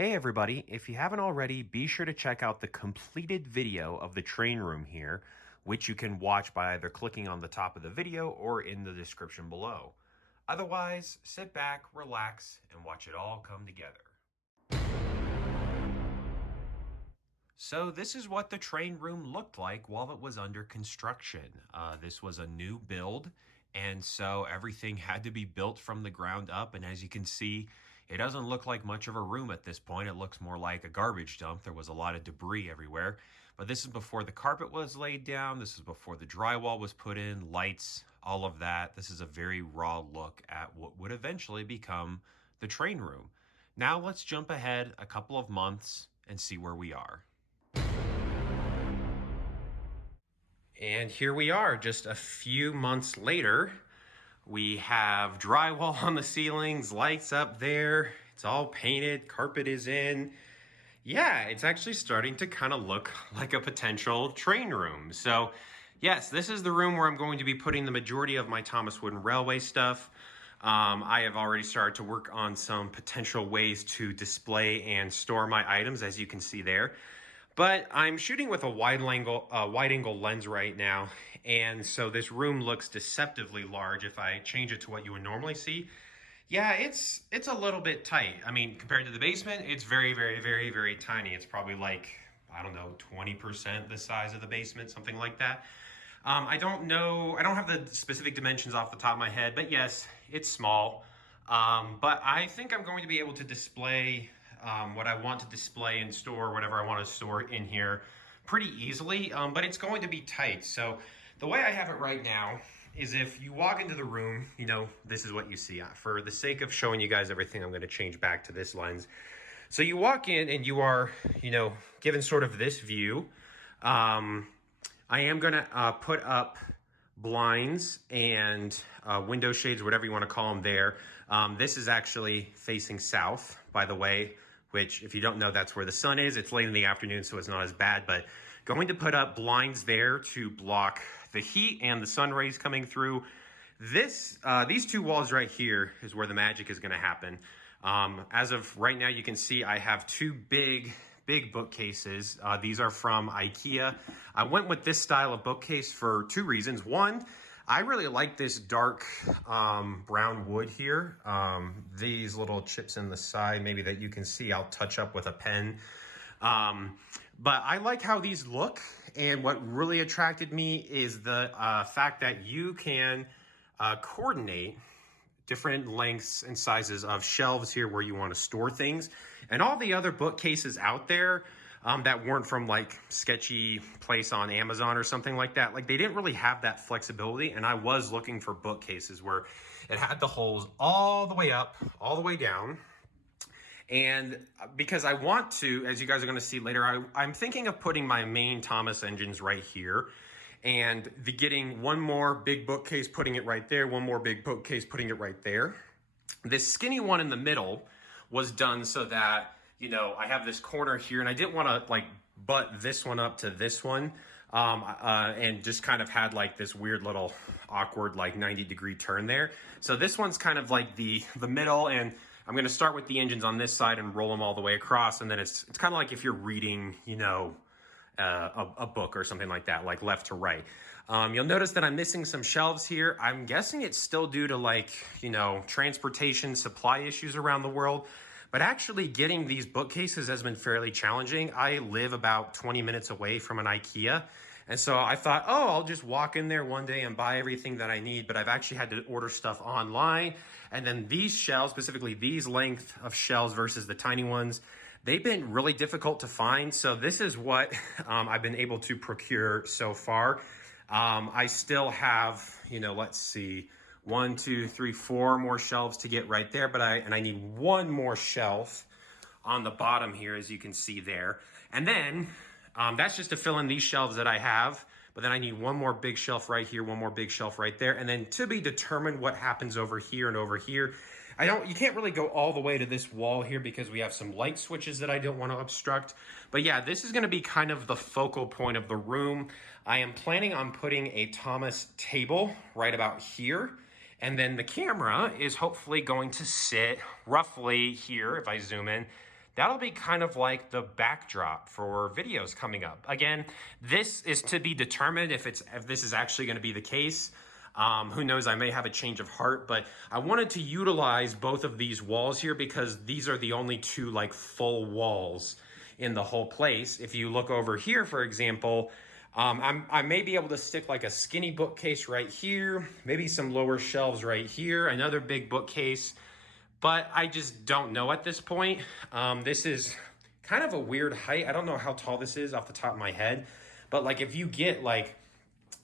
Hey everybody, if you haven't already, be sure to check out the completed video of the train room here, which you can watch by either clicking on the top of the video or in the description below. Otherwise, sit back, relax, and watch it all come together. So this is what the train room looked like while it was under construction. This was a new build, and so everything had to be built from the ground up. And as you can see, it doesn't look like much of a room at this point. It looks more like a garbage dump. There was a lot of debris everywhere. But this is before the carpet was laid down. This is before the drywall was put in, lights, all of that. This is a very raw look at what would eventually become the train room. Now let's jump ahead a couple of months and see where we are. And here we are, just a few months later. We have drywall on the ceilings, lights up there. It's all painted, carpet is in. Yeah, it's actually starting to kind of look like a potential train room. So yes, this is the room where I'm going to be putting the majority of my Thomas Wooden Railway stuff. I have already started to work on some potential ways to display and store my items, as you can see there. But I'm shooting with a wide angle lens right now, and so this room looks deceptively large. If I change it to what you would normally see, yeah, it's a little bit tight. I mean, compared to the basement, it's very, very, very, very tiny. It's probably like, I don't know, 20% the size of the basement, something like that. I don't know, I don't have the specific dimensions off the top of my head, but yes, it's small. But I think I'm going to be able to display what I want to display and store, whatever I want to store in here pretty easily, but it's going to be tight. So the way I have it right now is if you walk into the room, you know, this is what you see. For the sake of showing you guys everything, I'm going to change back to this lens. So you walk in and you are, you know, given sort of this view. I am going to put up blinds and window shades, whatever you want to call them there. This is actually facing south, by the way, which if you don't know, that's where the sun is. It's late in the afternoon, so it's not as bad, but going to put up blinds there to block the heat and the sun rays coming through. These two walls right here is where the magic is going to happen. As of right now, you can see I have two big bookcases. These are from IKEA. I went with this style of bookcase for two reasons. One, I really like this dark brown wood here. These little chips in the side, maybe that you can see, I'll touch up with a pen. But I like how these look, and what really attracted me is the fact that you can coordinate different lengths and sizes of shelves here where you want to store things. And all the other bookcases out there that weren't from like sketchy place on Amazon or something like that, like they didn't really have that flexibility. And I was looking for bookcases where it had the holes all the way up, all the way down. And because I want to, as you guys are going to see later, I'm thinking of putting my main Thomas engines right here, and getting one more big bookcase, putting it right there, one more big bookcase, putting it right there. This skinny one in the middle was done so that, you know, I have this corner here, and I didn't want to like butt this one up to this one, and just kind of had like this weird little awkward like 90-degree turn there. So this one's kind of like the middle, and I'm going to start with the engines on this side and roll them all the way across, and then it's kind of like if you're reading, you know, a book or something like that, like left to right. You'll notice that I'm missing some shelves here. I'm guessing it's still due to like, you know, transportation supply issues around the world. But actually getting these bookcases has been fairly challenging. I live about 20 minutes away from an IKEA. And so I thought, oh, I'll just walk in there one day and buy everything that I need. But I've actually had to order stuff online. And then these shelves, specifically these length of shelves versus the tiny ones, they've been really difficult to find. So this is what I've been able to procure so far. I still have, you know, let's see, 1, 2, 3, 4 more shelves to get right there. But I need one more shelf on the bottom here, as you can see there. And then that's just to fill in these shelves that I have. But then I need one more big shelf right here, one more big shelf right there. And then to be determined what happens over here and over here. You can't really go all the way to this wall here because we have some light switches that I don't want to obstruct. But yeah, this is going to be kind of the focal point of the room. I am planning on putting a Thomas table right about here. And then the camera is hopefully going to sit roughly here, if I zoom in, that'll be kind of like the backdrop for videos coming up. Again, this is to be determined if this is actually going to be the case. Who knows, I may have a change of heart, but I wanted to utilize both of these walls here because these are the only two like full walls in the whole place. If you look over here, for example, I may be able to stick like a skinny bookcase right here, maybe some lower shelves right here, another big bookcase, but I just don't know at this point. This is kind of a weird height. I don't know how tall this is off the top of my head, but like if you get like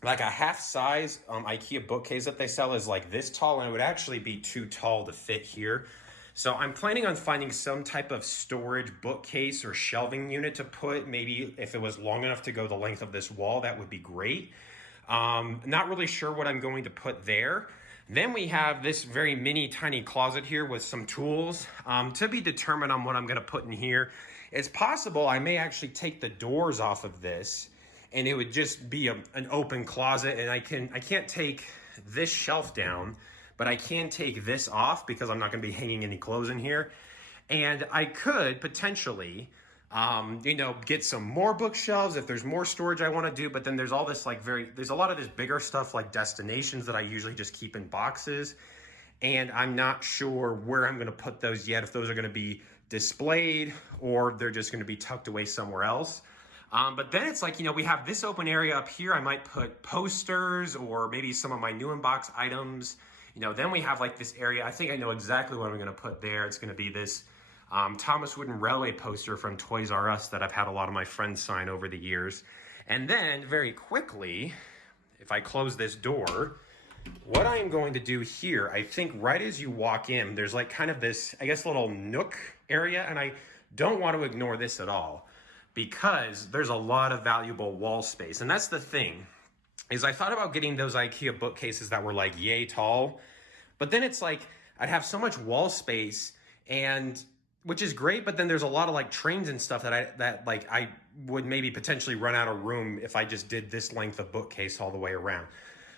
a half size IKEA bookcase that they sell is like this tall, and it would actually be too tall to fit here. So I'm planning on finding some type of storage bookcase or shelving unit to put. Maybe if it was long enough to go the length of this wall, that would be great. Not really sure what I'm going to put there. Then we have this very mini tiny closet here with some tools to be determined on what I'm going to put in here. It's possible I may actually take the doors off of this and it would just be an open closet, and I can't take this shelf down, but I can take this off because I'm not going to be hanging any clothes in here. And I could potentially, get some more bookshelves if there's more storage I want to do. But then there's all this there's a lot of this bigger stuff like destinations that I usually just keep in boxes. And I'm not sure where I'm going to put those yet, if those are going to be displayed or they're just going to be tucked away somewhere else. But then it's like, we have this open area up here. I might put posters or maybe some of my new in-box items. Then we have like this area. I think I know exactly what I'm going to put there. It's going to be this ThomasWoodenRailway poster from Toys R Us that I've had a lot of my friends sign over the years. And then very quickly, if I close this door, what I am going to do here, I think right as you walk in, there's like kind of this, I guess, little nook area. And I don't want to ignore this at all, because there's a lot of valuable wall space. And that's the thing, is I thought about getting those IKEA bookcases that were like yay tall, but then it's like I'd have so much wall space, and which is great, but then there's a lot of like trains and stuff that I would maybe potentially run out of room if I just did this length of bookcase all the way around.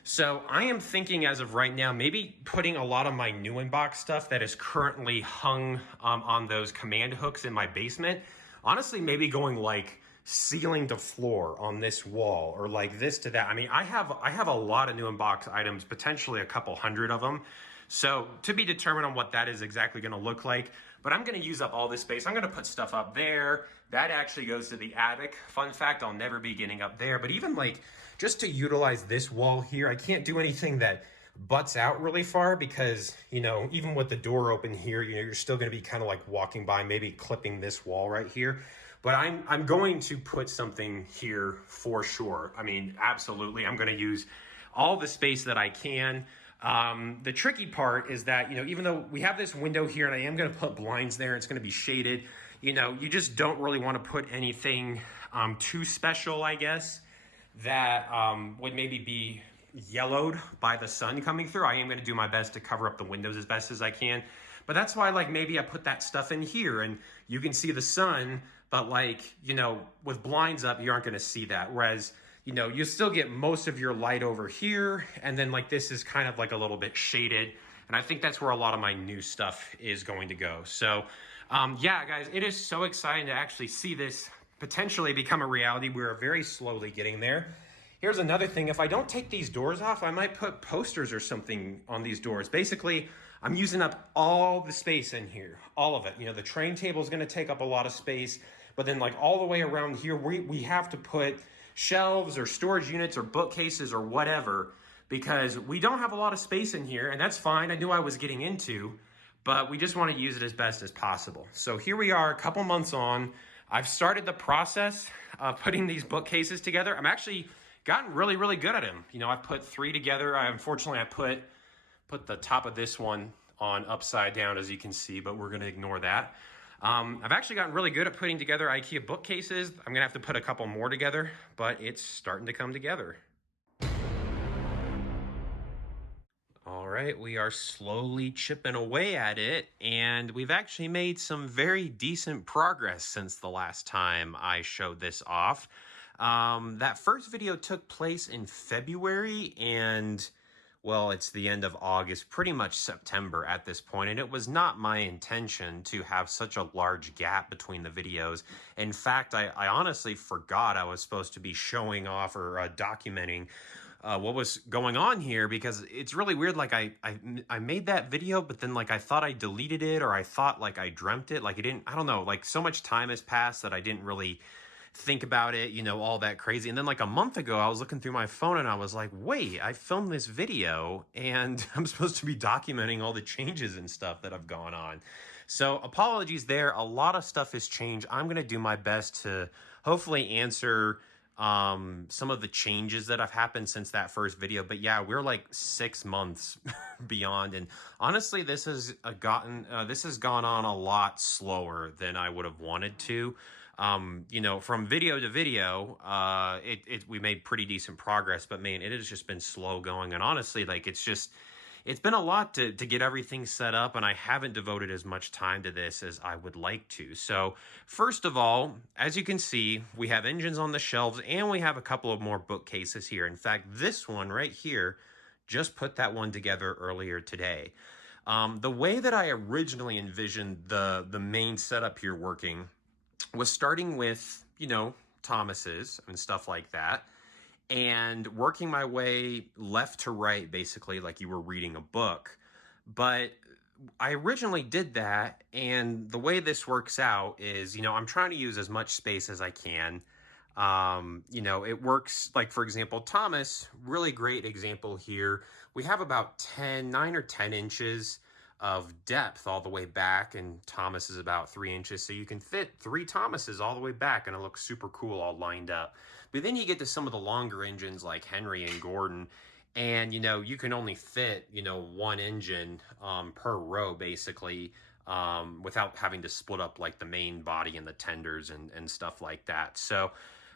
So I am thinking as of right now, maybe putting a lot of my new in-box stuff that is currently hung on those command hooks in my basement. Honestly, maybe going like ceiling to floor on this wall, or like this to that. I mean, I have a lot of new in-box items, potentially a couple hundred of them. So to be determined on what that is exactly going to look like. But I'm going to use up all this space. I'm going to put stuff up there. That actually goes to the attic. Fun fact, I'll never be getting up there. But even like just to utilize this wall here, I can't do anything that butts out really far, because even with the door open here, you're still going to be kind of like walking by, maybe clipping this wall right here. But I'm going to put something here for sure. I mean, absolutely, I'm going to use all the space that I can. The tricky part is that even though we have this window here and I am going to put blinds there, it's going to be shaded, you just don't really want to put anything too special, I guess, that would maybe be yellowed by the sun coming through. I am going to do my best to cover up the windows as best as I can, but that's why like maybe I put that stuff in here and you can see the sun, but like with blinds up you aren't going to see that, whereas you still get most of your light over here, and then like this is kind of like a little bit shaded, and I think that's where a lot of my new stuff is going to go. So yeah guys, it is so exciting to actually see this potentially become a reality. We're very slowly getting there. Here's another thing. If I don't take these doors off, I might put posters or something on these doors. Basically, I'm using up all the space in here, all of it. The train table is going to take up a lot of space, but then like all the way around here, we have to put shelves or storage units or bookcases or whatever, because we don't have a lot of space in here, and that's fine. I knew I was getting into, but we just want to use it as best as possible. So here we are, a couple months on. I've started the process of putting these bookcases together. I'm actually gotten really, really good at them. I've put 3 together. Unfortunately, I put the top of this one on upside down, as you can see, but we're going to ignore that. I've actually gotten really good at putting together IKEA bookcases. I'm going to have to put a couple more together, but it's starting to come together. All right, we are slowly chipping away at it, and we've actually made some very decent progress since the last time I showed this off. That first video took place in February, and well, it's the end of August, pretty much September at this point, and it was not my intention to have such a large gap between the videos. In fact, I honestly forgot I was supposed to be showing off or documenting what was going on here, because it's really weird. Like I made that video, but then like I thought I deleted it, or I thought like I dreamt it. Like I don't know, like so much time has passed that I didn't really think about it, you know, all that crazy. And then like a month ago, I was looking through my phone and I was like, wait, I filmed this video and I'm supposed to be documenting all the changes and stuff that have gone on. So apologies there. A lot of stuff has changed. I'm going to do my best to hopefully answer some of the changes that have happened since that first video. But yeah, we're like 6 months beyond, and honestly this has gone on a lot slower than I would have wanted to. You know, from video to video, we made pretty decent progress, but man, it has just been slow going. And honestly, like it's been a lot to get everything set up, and I haven't devoted as much time to this as I would like to. So first of all, as you can see, we have engines on the shelves and we have a couple of more bookcases here. In fact, this one right here, just put that one together earlier today. The way that I originally envisioned the main setup here working was starting with, you know, Thomas's and stuff like that, and working my way left to right, basically like you were reading a book. But I originally did that, and the way this works out is, you know, I'm trying to use as much space as I can. You know, it works, like, for example, Thomas, really great example here. We have about 9 or 10 inches of depth all the way back, and Thomas is about 3 inches, so you can fit 3 Thomases all the way back, and it looks super cool all lined up. But then you get to some of the longer engines like Henry and Gordon, and you know, you can only fit, you know, 1 engine per row basically, without having to split up like the main body and the tenders and stuff like that. So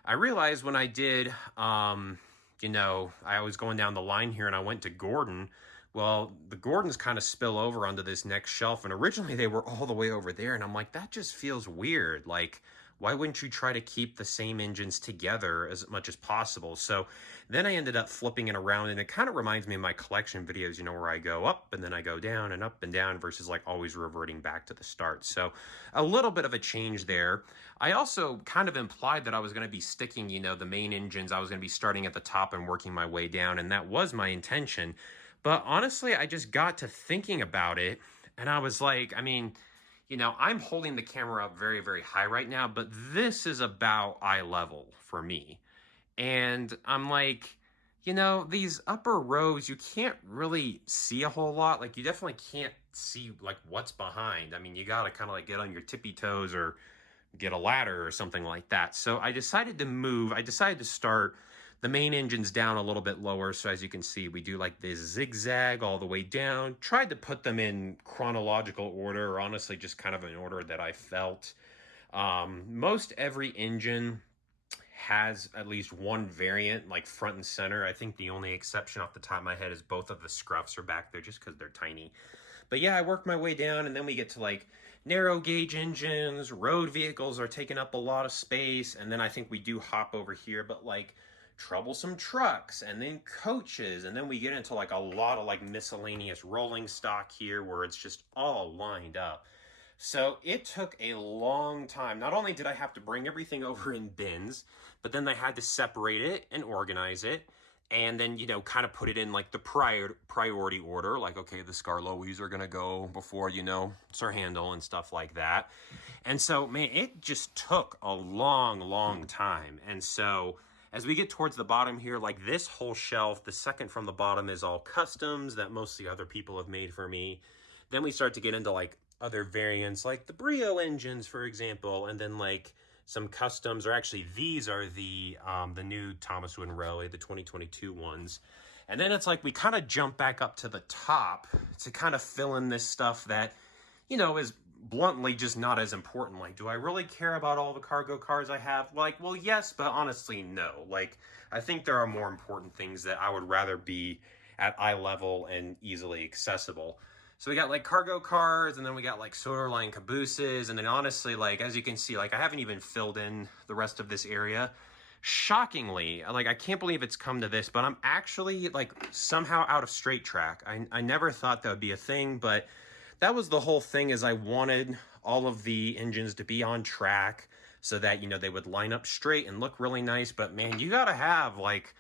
I realized when I did, you know, I was going down the line here and I went to Gordon. Well, the Gordons kind of spill over onto this next shelf, and originally they were all the way over there, and I'm like, that just feels weird. Like, why wouldn't you try to keep the same engines together as much as possible? So then I ended up flipping it around, and it kind of reminds me of my collection videos, you know, where I go up and then I go down and up and down versus like always reverting back to the start. So a little bit of a change there. I also kind of implied that I was going to be sticking, you know, the main engines, I was going to be starting at the top and working my way down, and that was my intention. But honestly, I just got to thinking about it, and I was like, I mean, you know, I'm holding the camera up very, very high right now, but this is about eye level for me. And I'm like, you know, these upper rows, you can't really see a whole lot. Like, you definitely can't see, like, what's behind. I mean, you got to kind of, like, get on your tippy toes or get a ladder or something like that. So I decided to start the main engine's down a little bit lower, so as you can see, we do like this zigzag all the way down. Tried to put them in chronological order, or honestly just kind of an order that I felt. Most every engine has at least one variant, like front and center. I think the only exception off the top of my head is both of the scruffs are back there just because they're tiny. But yeah, I worked my way down, and then we get to like narrow gauge engines, road vehicles are taking up a lot of space, and then I think we do hop over here, but like troublesome trucks, and then coaches, and then we get into like a lot of like miscellaneous rolling stock here where it's just all lined up. So it took a long time. Not only did I have to bring everything over in bins, but then I had to separate it and organize it, and then, you know, kind of put it in like the priority order, like, okay, the Scarlois are gonna go before, you know, Sir Handel and stuff like that. And so, man, it just took a long time. And so as we get towards the bottom here, like this whole shelf, the second from the bottom is all customs that mostly other people have made for me. Then we start to get into like other variants, like the Brio engines, for example, and then like some customs, or actually these are the new ThomasWoodenRailway, the 2022 ones. And then it's like we kind of jump back up to the top to kind of fill in this stuff that, you know, is bluntly just not as important. Like, do I really care about all the cargo cars I have? Like, well, yes, but honestly, no. Like, I think there are more important things that I would rather be at eye level and easily accessible. So we got like cargo cars, and then we got like solar line cabooses, and then honestly, like, as you can see, like I haven't even filled in the rest of this area shockingly, like, I can't believe it's come to this, but I'm actually like somehow out of straight track. I never thought that would be a thing, but that was the whole thing, is I wanted all of the engines to be on track so that, you know, they would line up straight and look really nice. But man, you got to have like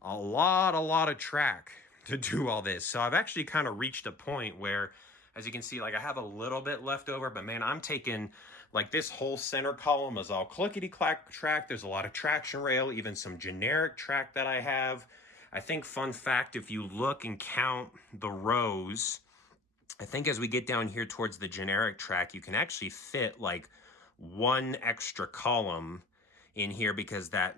a lot of track to do all this. So I've actually kind of reached a point where, as you can see, like I have a little bit left over, but man, I'm taking like this whole center column is all clickety-clack track. There's a lot of traction rail, even some generic track that I have. I think, fun fact, if you look and count the rows, I think as we get down here towards the generic track, you can actually fit like one extra column in here, because that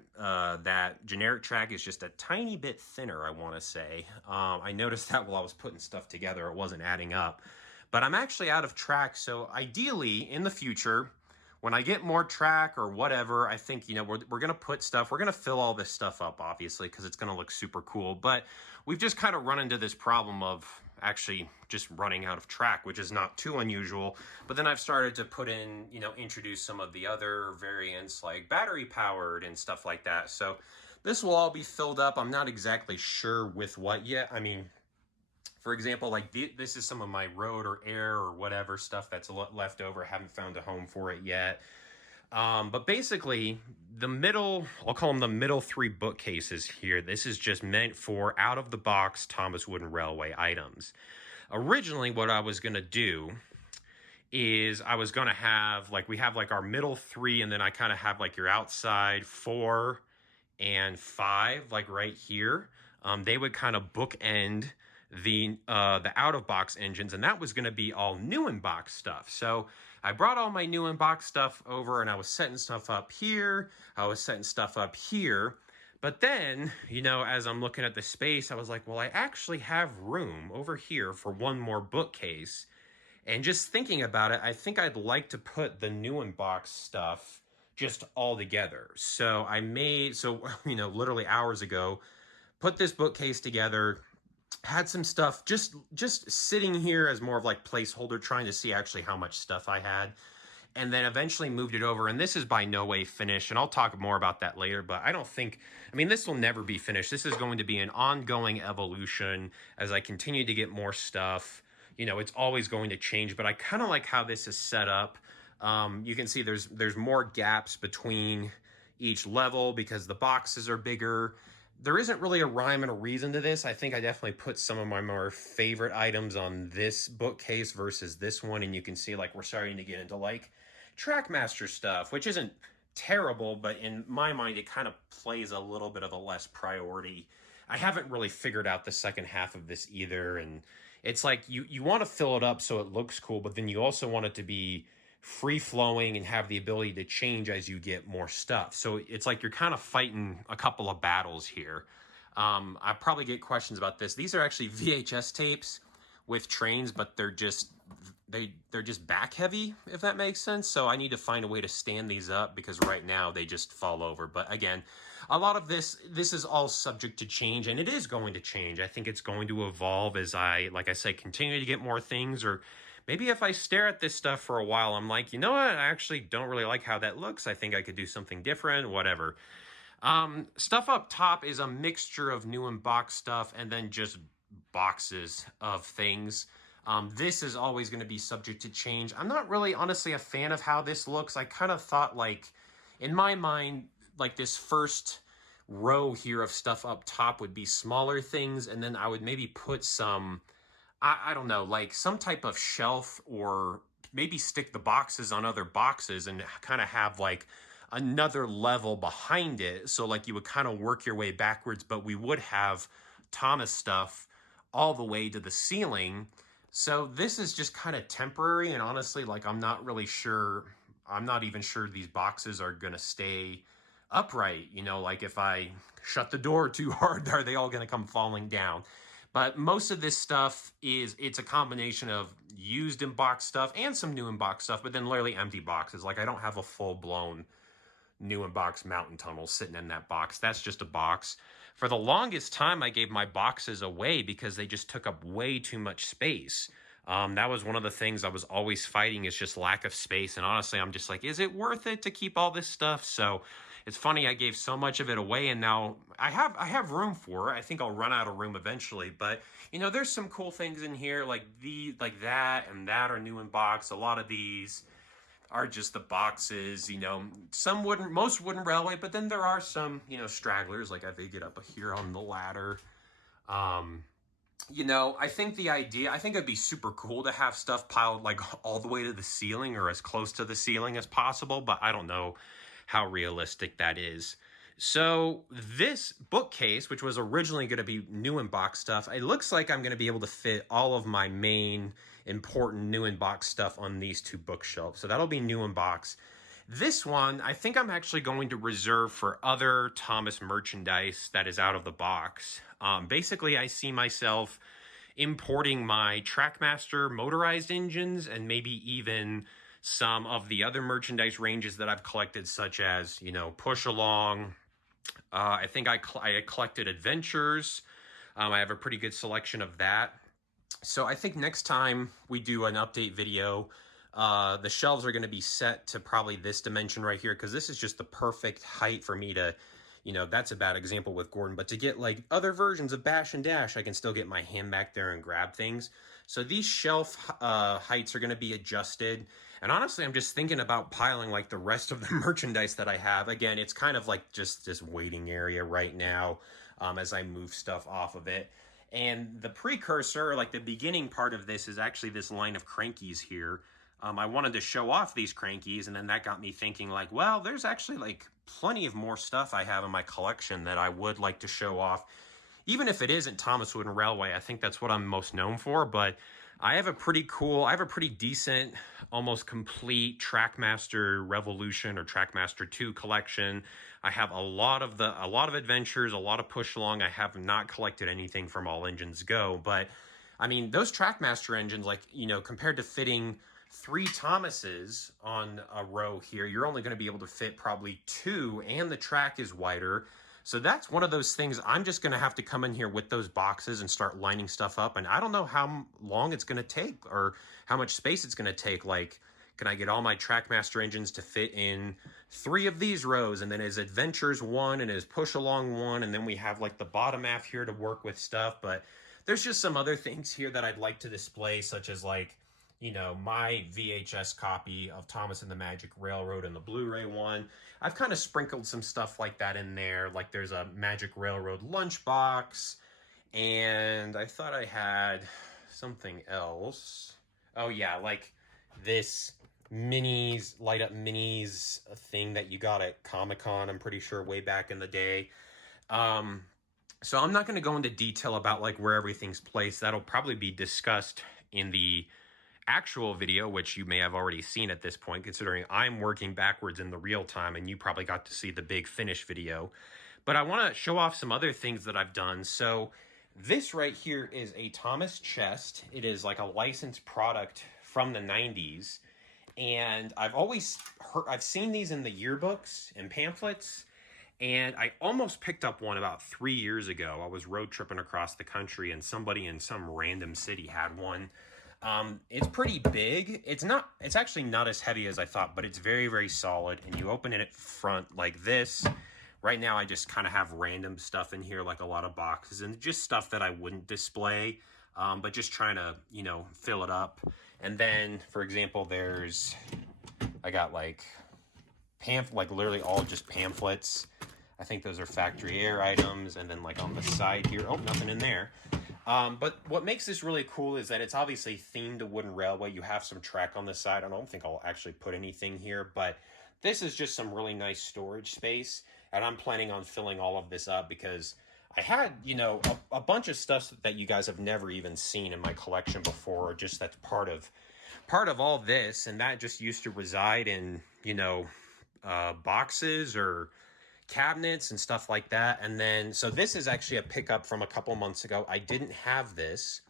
generic track is just a tiny bit thinner, I want to say. I noticed that while I was putting stuff together, it wasn't adding up. But I'm actually out of track, so ideally in the future, when I get more track or whatever, I think, you know, we're going to put stuff, we're going to fill all this stuff up, obviously, because it's going to look super cool. But we've just kind of run into this problem of actually just running out of track, which is not too unusual. But then I've started to put in, you know, introduce some of the other variants like battery powered and stuff like that. So this will all be filled up. I'm not exactly sure with what yet. I mean, for example, like this is some of my road or air or whatever stuff that's left over. Haven't found a home for it yet. But basically, the middle, I'll call them the middle three bookcases here. This is just meant for out-of-the-box Thomas Wooden Railway items. Originally, what I was going to do is I was going to have, like, we have like our middle three, and then I kind of have like your outside 4 and 5, like right here. They would kind of bookend the out-of-box engines, and that was going to be all new in box stuff. So I brought all my new in box stuff over, and I was setting stuff up here. I was setting stuff up here. But then, you know, as I'm looking at the space, I was like, well, I actually have room over here for one more bookcase. And just thinking about it, I think I'd like to put the new in box stuff just all together. So you know, literally hours ago, put this bookcase together, had some stuff just sitting here as more of like placeholder, trying to see actually how much stuff I had, and then eventually moved it over. And this is by no way finished, and I'll talk more about that later, but I mean, this will never be finished. This is going to be an ongoing evolution as I continue to get more stuff. You know, it's always going to change, but I kind of like how this is set up. You can see there's more gaps between each level because the boxes are bigger. There isn't really a rhyme and a reason to this. I think I definitely put some of my more favorite items on this bookcase versus this one. And you can see like we're starting to get into like Trackmaster stuff, which isn't terrible, but in my mind, it kind of plays a little bit of a less priority. I haven't really figured out the second half of this either. And it's like you want to fill it up so it looks cool, but then you also want it to be free-flowing and have the ability to change as you get more stuff. So it's like you're kind of fighting a couple of battles here. I probably get questions about this. These are actually VHS tapes with trains, but they're just back heavy, if that makes sense. So I need to find a way to stand these up because right now they just fall over. But again, a lot of this is all subject to change, and it is going to change. I think it's going to evolve as like I said, continue to get more things, or maybe if I stare at this stuff for a while, I'm like, you know what? I actually don't really like how that looks. I think I could do something different, whatever. Stuff up top is a mixture of new and box stuff and then just boxes of things. This is always going to be subject to change. I'm not really, honestly, a fan of how this looks. I kind of thought, like, in my mind, like this first row here of stuff up top would be smaller things, and then I would maybe put some, I don't know, like some type of shelf, or maybe stick the boxes on other boxes and kind of have like another level behind it. So like you would kind of work your way backwards, but we would have Thomas stuff all the way to the ceiling. So this is just kind of temporary. And honestly, like I'm not even sure these boxes are going to stay upright. You know, like if I shut the door too hard, are they all going to come falling down? But most of this stuff it's a combination of used in box stuff and some new in box stuff, but then literally empty boxes. Like I don't have a full blown new in box mountain tunnel sitting in that box. That's just a box. For the longest time, I gave my boxes away because they just took up way too much space. That was one of the things I was always fighting, is just lack of space. And honestly, I'm just like, is it worth it to keep all this stuff? So it's funny, I gave so much of it away, and now I have room for it. I think I'll run out of room eventually, but there's some cool things in here, like that and that are new in box. A lot of these are just the boxes, most wooden railway, but then there are some, stragglers, like I think it up here on the ladder. I think I think it'd be super cool to have stuff piled like all the way to the ceiling or as close to the ceiling as possible, but I don't know how realistic that is. So this bookcase, which was originally going to be new in box stuff, it looks like I'm going to be able to fit all of my main important new in box stuff on these two bookshelves. So that'll be new in box. This one, I think I'm actually going to reserve for other Thomas merchandise that is out of the box. Basically, I see myself importing my Trackmaster motorized engines and maybe even some of the other merchandise ranges that I've collected, such as, Push Along. I think I collected Adventures. I have a pretty good selection of that. So I think next time we do an update video, the shelves are going to be set to probably this dimension right here, because this is just the perfect height for me to, that's a bad example with Gordon, but to get like other versions of Bash and Dash, I can still get my hand back there and grab things. So these shelf heights are going to be adjusted. And honestly, I'm just thinking about piling like the rest of the merchandise that I have. Again, it's kind of like just this waiting area right now as I move stuff off of it. And the precursor, like the beginning part of this, is actually this line of crankies here. I wanted to show off these crankies, and then that got me thinking like, well, there's actually like plenty of more stuff I have in my collection that I would like to show off. Even if it isn't Thomas Wooden Railway, I think that's what I'm most known for, but I have a pretty decent, almost complete Trackmaster Revolution or Trackmaster 2 collection. I have a lot of adventures, a lot of push along. I have not collected anything from All Engines Go, but I mean, those Trackmaster engines, like, compared to fitting 3 Thomases on a row here, you're only going to be able to fit probably 2, and the track is wider. So that's one of those things I'm just going to have to come in here with those boxes and start lining stuff up. And I don't know how long it's going to take or how much space it's going to take. Like, can I get all my Trackmaster engines to fit in 3 of these rows? And then his Adventures 1 and his Push Along 1. And then we have like the bottom half here to work with stuff. But there's just some other things here that I'd like to display, such as like, my VHS copy of Thomas and the Magic Railroad and the Blu-ray one. I've kind of sprinkled some stuff like that in there. Like there's a Magic Railroad lunchbox, and I thought I had something else. Oh yeah, like this minis, light up minis thing that you got at Comic-Con, I'm pretty sure way back in the day. So I'm not going to go into detail about like where everything's placed. That'll probably be discussed in the actual video, which you may have already seen at this point, considering I'm working backwards in the real time and you probably got to see the big finish video. But I want to show off some other things that I've done. So this right here is a Thomas chest. It is like a licensed product from the 90s. And I've seen these in the yearbooks and pamphlets. And I almost picked up one about 3 years ago. I was road tripping across the country and somebody in some random city had one. It's pretty big. It's actually not as heavy as I thought, but it's very, very solid. And you open it at front like this. Right now, I just kind of have random stuff in here, like a lot of boxes and just stuff that I wouldn't display, but just trying to, fill it up. And then, for example, I got like literally all just pamphlets. I think those are factory air items. And then like on the side here, oh, nothing in there. But what makes this really cool is that it's obviously themed to Wooden Railway. You have some track on the side. I don't think I'll actually put anything here, but this is just some really nice storage space. And I'm planning on filling all of this up because I had, a bunch of stuff that you guys have never even seen in my collection before, just that's part of all this. And that just used to reside in, boxes or cabinets and stuff like that. And then, so this is actually a pickup from a couple months ago. I didn't have this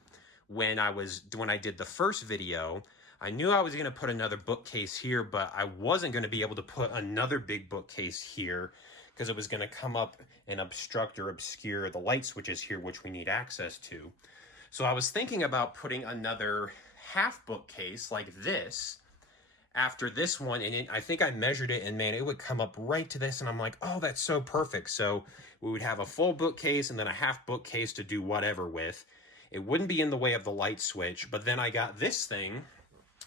when I did the first video. I knew I was going to put another bookcase here, but I wasn't going to be able to put another big bookcase here because it was going to come up and obstruct or obscure the light switches here, which we need access to. So I was thinking about putting another half bookcase like this after this one, and I think I measured it, and man, it would come up right to this, and I'm like, oh, that's so perfect. So we would have a full bookcase and then a half bookcase to do whatever with. It wouldn't be in the way of the light switch, but then I got this thing,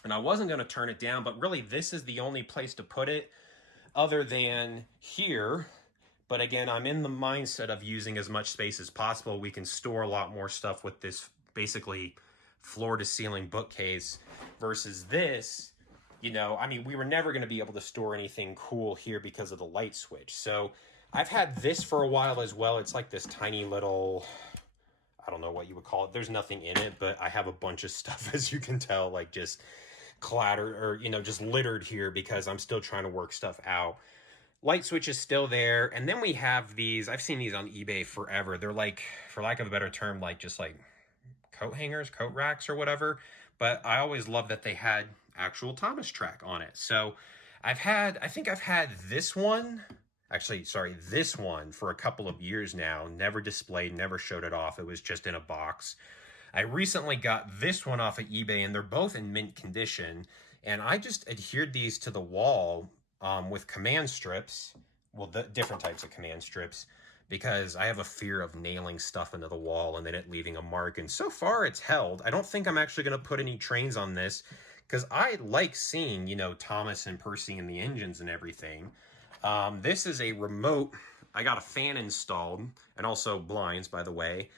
and I wasn't going to turn it down, but really this is the only place to put it other than here. But again, I'm in the mindset of using as much space as possible. We can store a lot more stuff with this basically floor to ceiling bookcase versus this. You know, I mean, we were never going to be able to store anything cool here because of the light switch. So I've had this for a while as well. It's like this tiny little, I don't know what you would call it. There's nothing in it, but I have a bunch of stuff, as you can tell, like just clattered or, you know, just littered here because I'm still trying to work stuff out. Light switch is still there. And then we have these, I've seen these on eBay forever. They're like, for lack of a better term, like just like coat hangers, coat racks or whatever. But I always loved that they had actual Thomas track on it. So I think I've had this one, actually, sorry, this one for a couple of years now, never displayed, never showed it off. It was just in a box. I recently got this one off of eBay, and they're both in mint condition. And I just adhered these to the wall with command strips, well, the different types of command strips, because I have a fear of nailing stuff into the wall and then it leaving a mark. And so far it's held. I don't think I'm actually going to put any trains on this because I like seeing, you know, Thomas and Percy and the engines and everything. This is a remote. I got a fan installed and also blinds, by the way.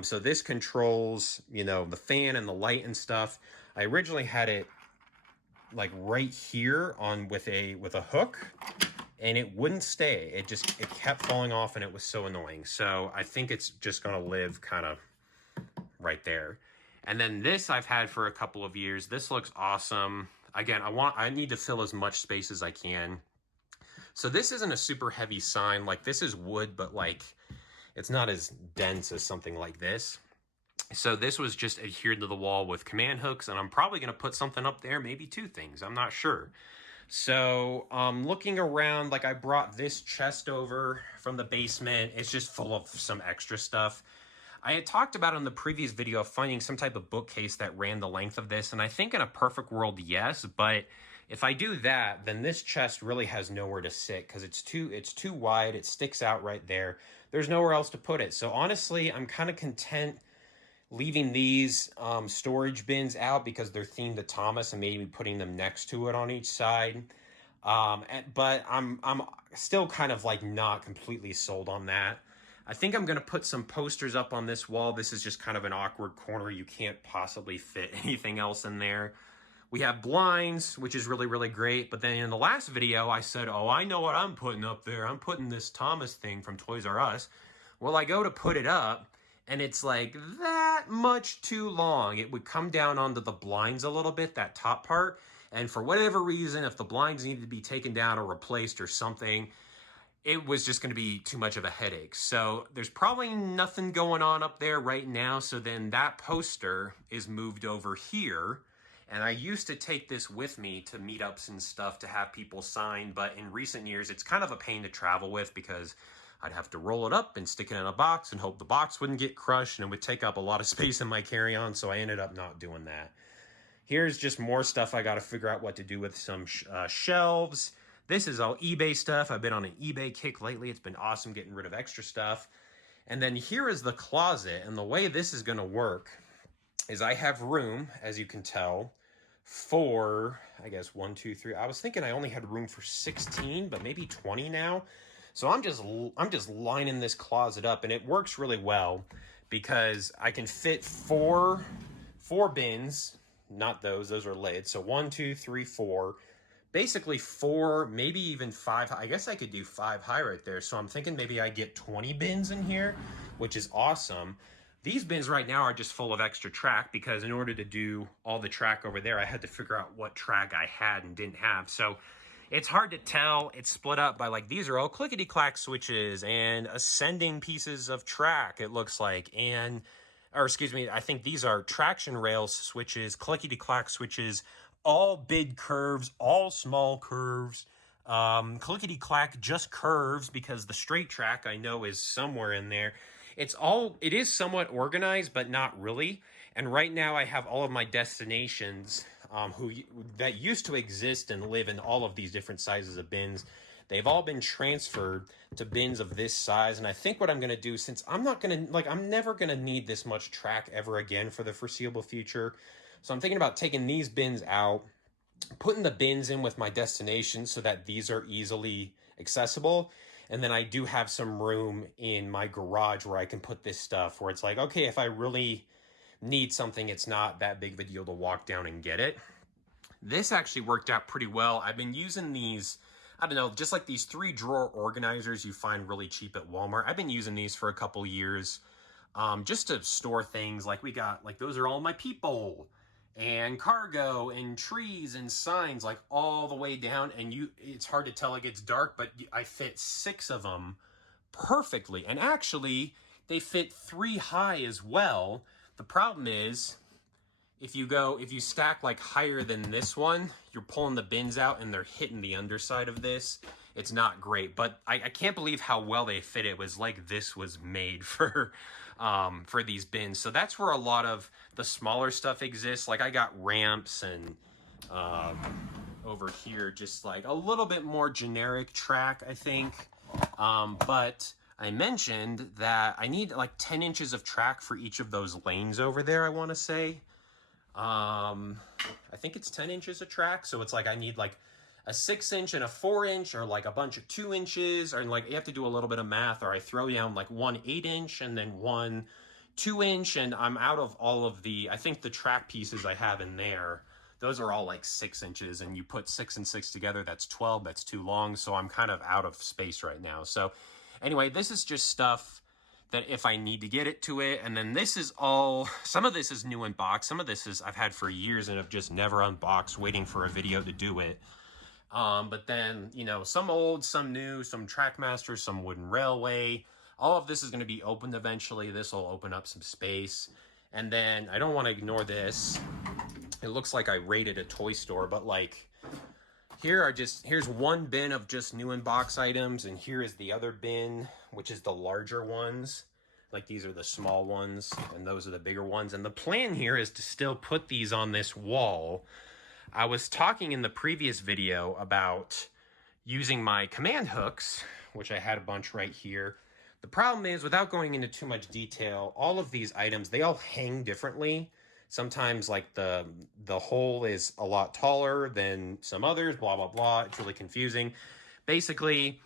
So this controls, you know, the fan and the light and stuff. I originally had it like right here on with a hook, and it wouldn't stay. It kept falling off, and it was so annoying. So I think it's just gonna live kind of right there. And then this I've had for a couple of years. This looks awesome. Again, I need to fill as much space as I can. So this isn't a super heavy sign. Like, this is wood, but like it's not as dense as something like this. So this was just adhered to the wall with command hooks, and I'm probably going to put something up there, maybe two things, I'm not sure. So looking around, like I brought this chest over from the basement. It's just full of some extra stuff. I had talked about in the previous video of finding some type of bookcase that ran the length of this, and I think in a perfect world, yes, but if I do that, then this chest really has nowhere to sit because it's too wide. It sticks out right there. There's nowhere else to put it. So honestly, I'm kind of content leaving these storage bins out because they're themed to Thomas and maybe putting them next to it on each side. But I'm still kind of like not completely sold on that. I think I'm going to put some posters up on this wall. This is just kind of an awkward corner. You can't possibly fit anything else in there. We have blinds, which is really, really great. But then in the last video, I said, oh, I know what I'm putting up there. I'm putting this Thomas thing from Toys R Us. Well, I go to put it up, and it's like that much too long. It would come down onto the blinds a little bit, that top part. And for whatever reason, if the blinds needed to be taken down or replaced or something, it was just going to be too much of a headache. So there's probably nothing going on up there right now. So then that poster is moved over here. And I used to take this with me to meetups and stuff to have people sign. But in recent years, it's kind of a pain to travel with because I'd have to roll it up and stick it in a box and hope the box wouldn't get crushed, and it would take up a lot of space in my carry-on, so I ended up not doing that. Here's just more stuff I got to figure out what to do with, some shelves. This is all eBay stuff. I've been on an eBay kick lately. It's been awesome getting rid of extra stuff. And then here is the closet, and the way this is going to work is I have room, as you can tell, for, I guess, 1, 2, 3. I was thinking I only had room for 16, but maybe 20 now. So I'm just lining this closet up, and it works really well because I can fit four bins, not those are lids. So 1, 2, 3, 4, basically 4, maybe even 5. I guess I could do 5 high right there. So I'm thinking maybe I get 20 bins in here, which is awesome. These bins right now are just full of extra track because in order to do all the track over there, I had to figure out what track I had and didn't have. So it's hard to tell. It's split up by like, these are all clickety-clack switches and ascending pieces of track, it looks like. Or excuse me, I think these are traction rail switches, clickety-clack switches, all big curves, all small curves, clickety-clack just curves because the straight track I know is somewhere in there. It is somewhat organized, but not really. And right now I have all of my destinations that used to exist and live in all of these different sizes of bins. They've all been transferred to bins of this size. And I think what I'm going to do, since I'm never going to need this much track ever again for the foreseeable future. So I'm thinking about taking these bins out, putting the bins in with my destinations so that these are easily accessible. And then I do have some room in my garage where I can put this stuff where it's like, okay, if I really need something, it's not that big of a deal to walk down and get it. This actually worked out pretty well. I've been using these, I don't know, just like these 3-drawer organizers you find really cheap at Walmart. I've been using these for a couple years just to store things. Like we got, like those are all my people and cargo and trees and signs, like all the way down. And it's hard to tell, like it's dark, but I fit 6 of them perfectly. And actually they fit 3 high as well. The problem is, if you stack like higher than this one, you're pulling the bins out and they're hitting the underside of this. It's not great, but I can't believe how well they fit. It was like this was made for these bins. So that's where a lot of the smaller stuff exists. Like I got ramps and over here, just like a little bit more generic track, I think. But I mentioned that I need like 10 inches of track for each of those lanes over there, I want to say. I think it's 10 inches of track. So it's like I need like a 6-inch and a 4-inch, or like a bunch of 2 inches, or like you have to do a little bit of math, or I throw down like 1 8-inch and then 1 2-inch, and I'm out of all of the, I think the track pieces I have in there, those are all like 6 inches, and you put 6 and 6 together, that's 12, that's too long. So I'm kind of out of space right now. So anyway, this is just stuff that if I need to get it to it. And then this is all, some of this is new in box. Some of this is I've had for years and I've just never unboxed, waiting for a video to do it. But then, you know, some old, some new, some Trackmaster, some Wooden Railway. All of this is going to be opened eventually. This will open up some space. And then I don't want to ignore this. It looks like I raided a toy store, but like here's one bin of just new in box items, and here is the other bin, which is the larger ones. Like these are the small ones and those are the bigger ones. And the plan here is to still put these on this wall. I was talking in the previous video about using my command hooks, which I had a bunch right here. The problem is, without going into too much detail, all of these items, they all hang differently. Sometimes like the hole is a lot taller than some others, blah, blah, blah. It's really confusing. Basically,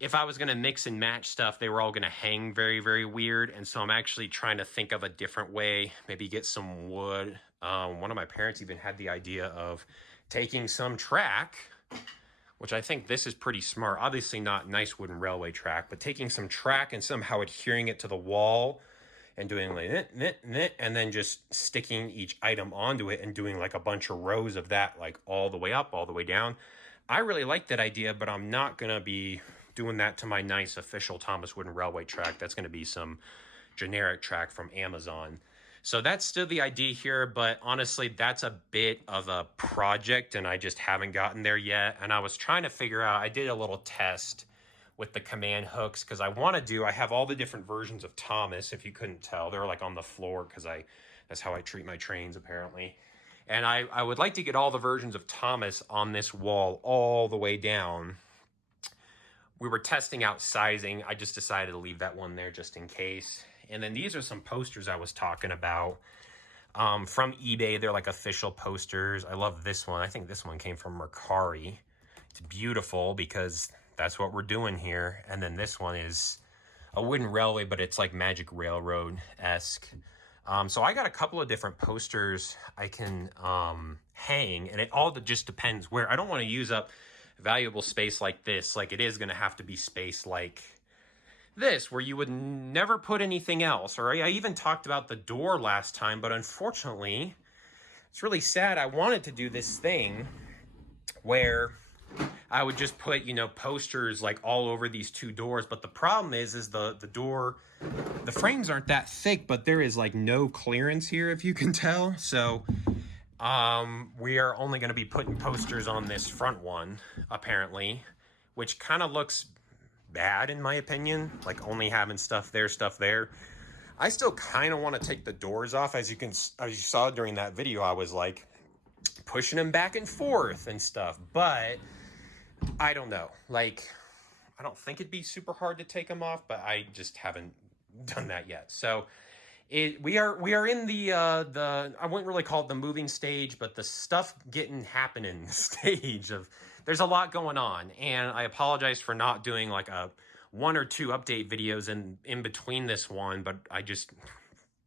if I was going to mix and match stuff, they were all going to hang very, very weird. And so I'm actually trying to think of a different way, maybe get some wood. One of my parents even had the idea of taking some track, which I think this is pretty smart. Obviously not nice wooden railway track, but taking some track and somehow adhering it to the wall and doing like and then just sticking each item onto it and doing like a bunch of rows of that, like all the way up, all the way down. I really like that idea, but I'm not going to be doing that to my nice official Thomas Wooden Railway track. That's going to be some generic track from Amazon. So that's still the idea here, but honestly, that's a bit of a project and I just haven't gotten there yet. And I was trying to figure out, I did a little test with the command hooks because I have all the different versions of Thomas, if you couldn't tell. They're like on the floor because that's how I treat my trains apparently. And I would like to get all the versions of Thomas on this wall all the way down. We were testing out sizing. I just decided to leave that one there just in case. And then these are some posters I was talking about from eBay. They're like official posters. I love this one. I think this one came from Mercari. It's beautiful because that's what we're doing here. And then this one is a wooden railway, but it's like Magic Railroad-esque. So I got a couple of different posters I can hang, and it all just depends where. I don't want to use up valuable space like this. Like it is going to have to be space like this, where you would never put anything else. Or I even talked about the door last time, but unfortunately, it's really sad. I wanted to do this thing where I would just put, you know, posters like all over these 2 doors. But the problem is the door, the frames aren't that thick, but there is like no clearance here, if you can tell. So we are only going to be putting posters on this front one, apparently, which kind of looks bad in my opinion, like only having stuff there. I still kind of want to take the doors off. As you saw during that video, I was like pushing them back and forth and stuff, but I don't know. Like, I don't think it'd be super hard to take them off, but I just haven't done that yet. So we are in the I wouldn't really call it the moving stage, but the stuff getting happening stage of, there's a lot going on, and I apologize for not doing like a 1 or 2 update videos in between this one, but I just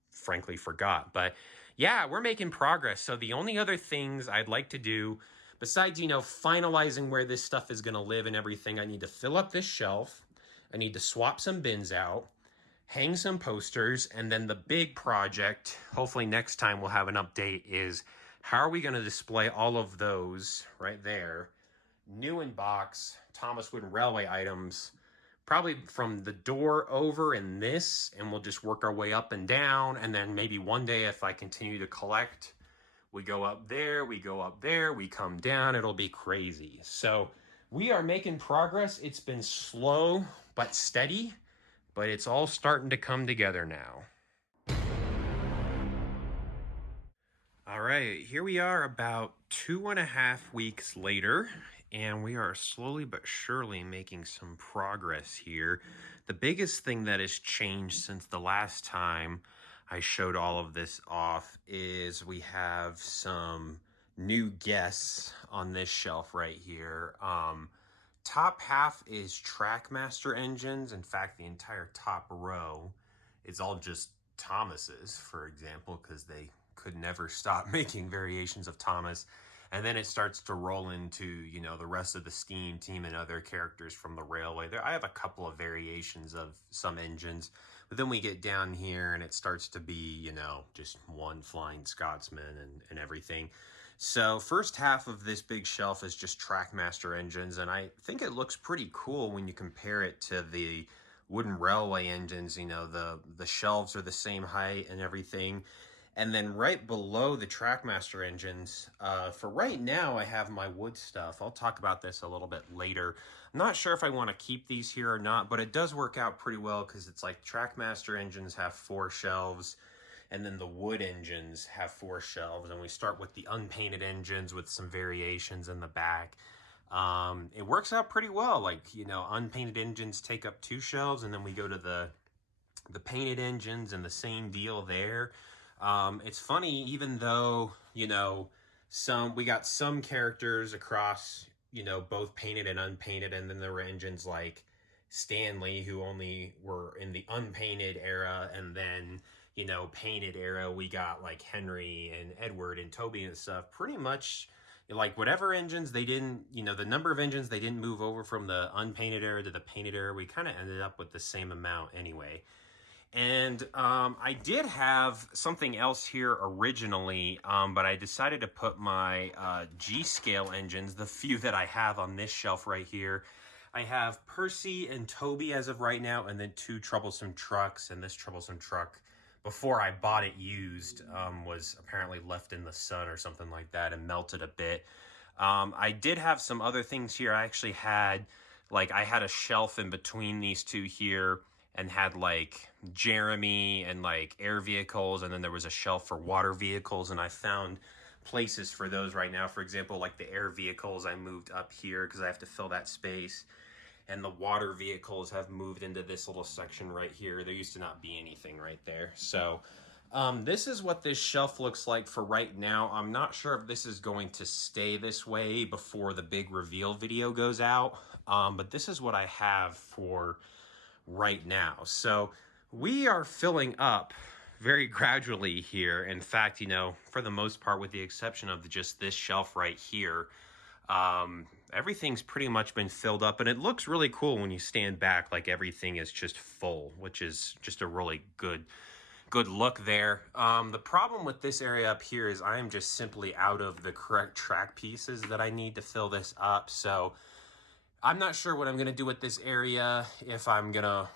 frankly forgot. But yeah, we're making progress. So the only other things I'd like to do, besides, you know, finalizing where this stuff is going to live and everything, I need to fill up this shelf. I need to swap some bins out, hang some posters, and then the big project, hopefully next time we'll have an update, is how are we going to display all of those right there, new in box Thomas Wooden Railway items, probably from the door over in this, and we'll just work our way up and down. And then maybe one day, if I continue to collect, we go up there, we go up there, we come down. It'll be crazy. So we are making progress. It's been slow but steady, but it's all starting to come together now. All right, here we are about 2.5 weeks later, and we are slowly but surely making some progress here. The biggest thing that has changed since the last time I showed all of this off is we have some new guests on this shelf right here. Top half is Trackmaster engines. In fact, the entire top row is all just Thomas's, for example, because they could never stop making variations of Thomas. And then it starts to roll into, you know, the rest of the Steam team and other characters from the railway. There, I have a couple of variations of some engines, but then we get down here and it starts to be, you know, just one Flying Scotsman and everything. So first half of this big shelf is just Trackmaster engines, and I think it looks pretty cool when you compare it to the Wooden Railway engines. You know, the shelves are the same height and everything. And then right below the Trackmaster engines, for right now, I have my wood stuff. I'll talk about this a little bit later. I'm not sure if I want to keep these here or not, but it does work out pretty well because it's like Trackmaster engines have 4 shelves, and then the wood engines have 4 shelves. And we start with the unpainted engines with some variations in the back. It works out pretty well. Like, you know, unpainted engines take up 2 shelves, and then we go to the painted engines, and the same deal there. It's funny, even though, you know, we got some characters across, you know, both painted and unpainted, and then there were engines like Stanley who only were in the unpainted era, and then, you know, painted era, we got like Henry and Edward and Toby and stuff. Pretty much, like, whatever engines they didn't, you know, the number of engines they didn't move over from the unpainted era to the painted era, we kind of ended up with the same amount anyway. And I did have something else here originally, but I decided to put my G-scale engines, the few that I have on this shelf right here. I have Percy and Toby as of right now, and then 2 troublesome trucks. And this troublesome truck, before I bought it used, was apparently left in the sun or something like that and melted a bit. I did have some other things here. I actually had, like, I had a shelf in between these 2 here, and had like Jeremy and like air vehicles, and then there was a shelf for water vehicles, and I found places for those right now. For example, like the air vehicles, I moved up here because I have to fill that space, and the water vehicles have moved into this little section right here. There used to not be anything right there. So this is what this shelf looks like for right now. I'm not sure if this is going to stay this way before the big reveal video goes out, but this is what I have for right now. So we are filling up very gradually here. In fact, you know, for the most part, with the exception of just this shelf right here, everything's pretty much been filled up, and it looks really cool when you stand back, like everything is just full, which is just a really good look there. The problem with this area up here is I am just simply out of the correct track pieces that I need to fill this up. So I'm not sure what I'm going to do with this area, if I'm going to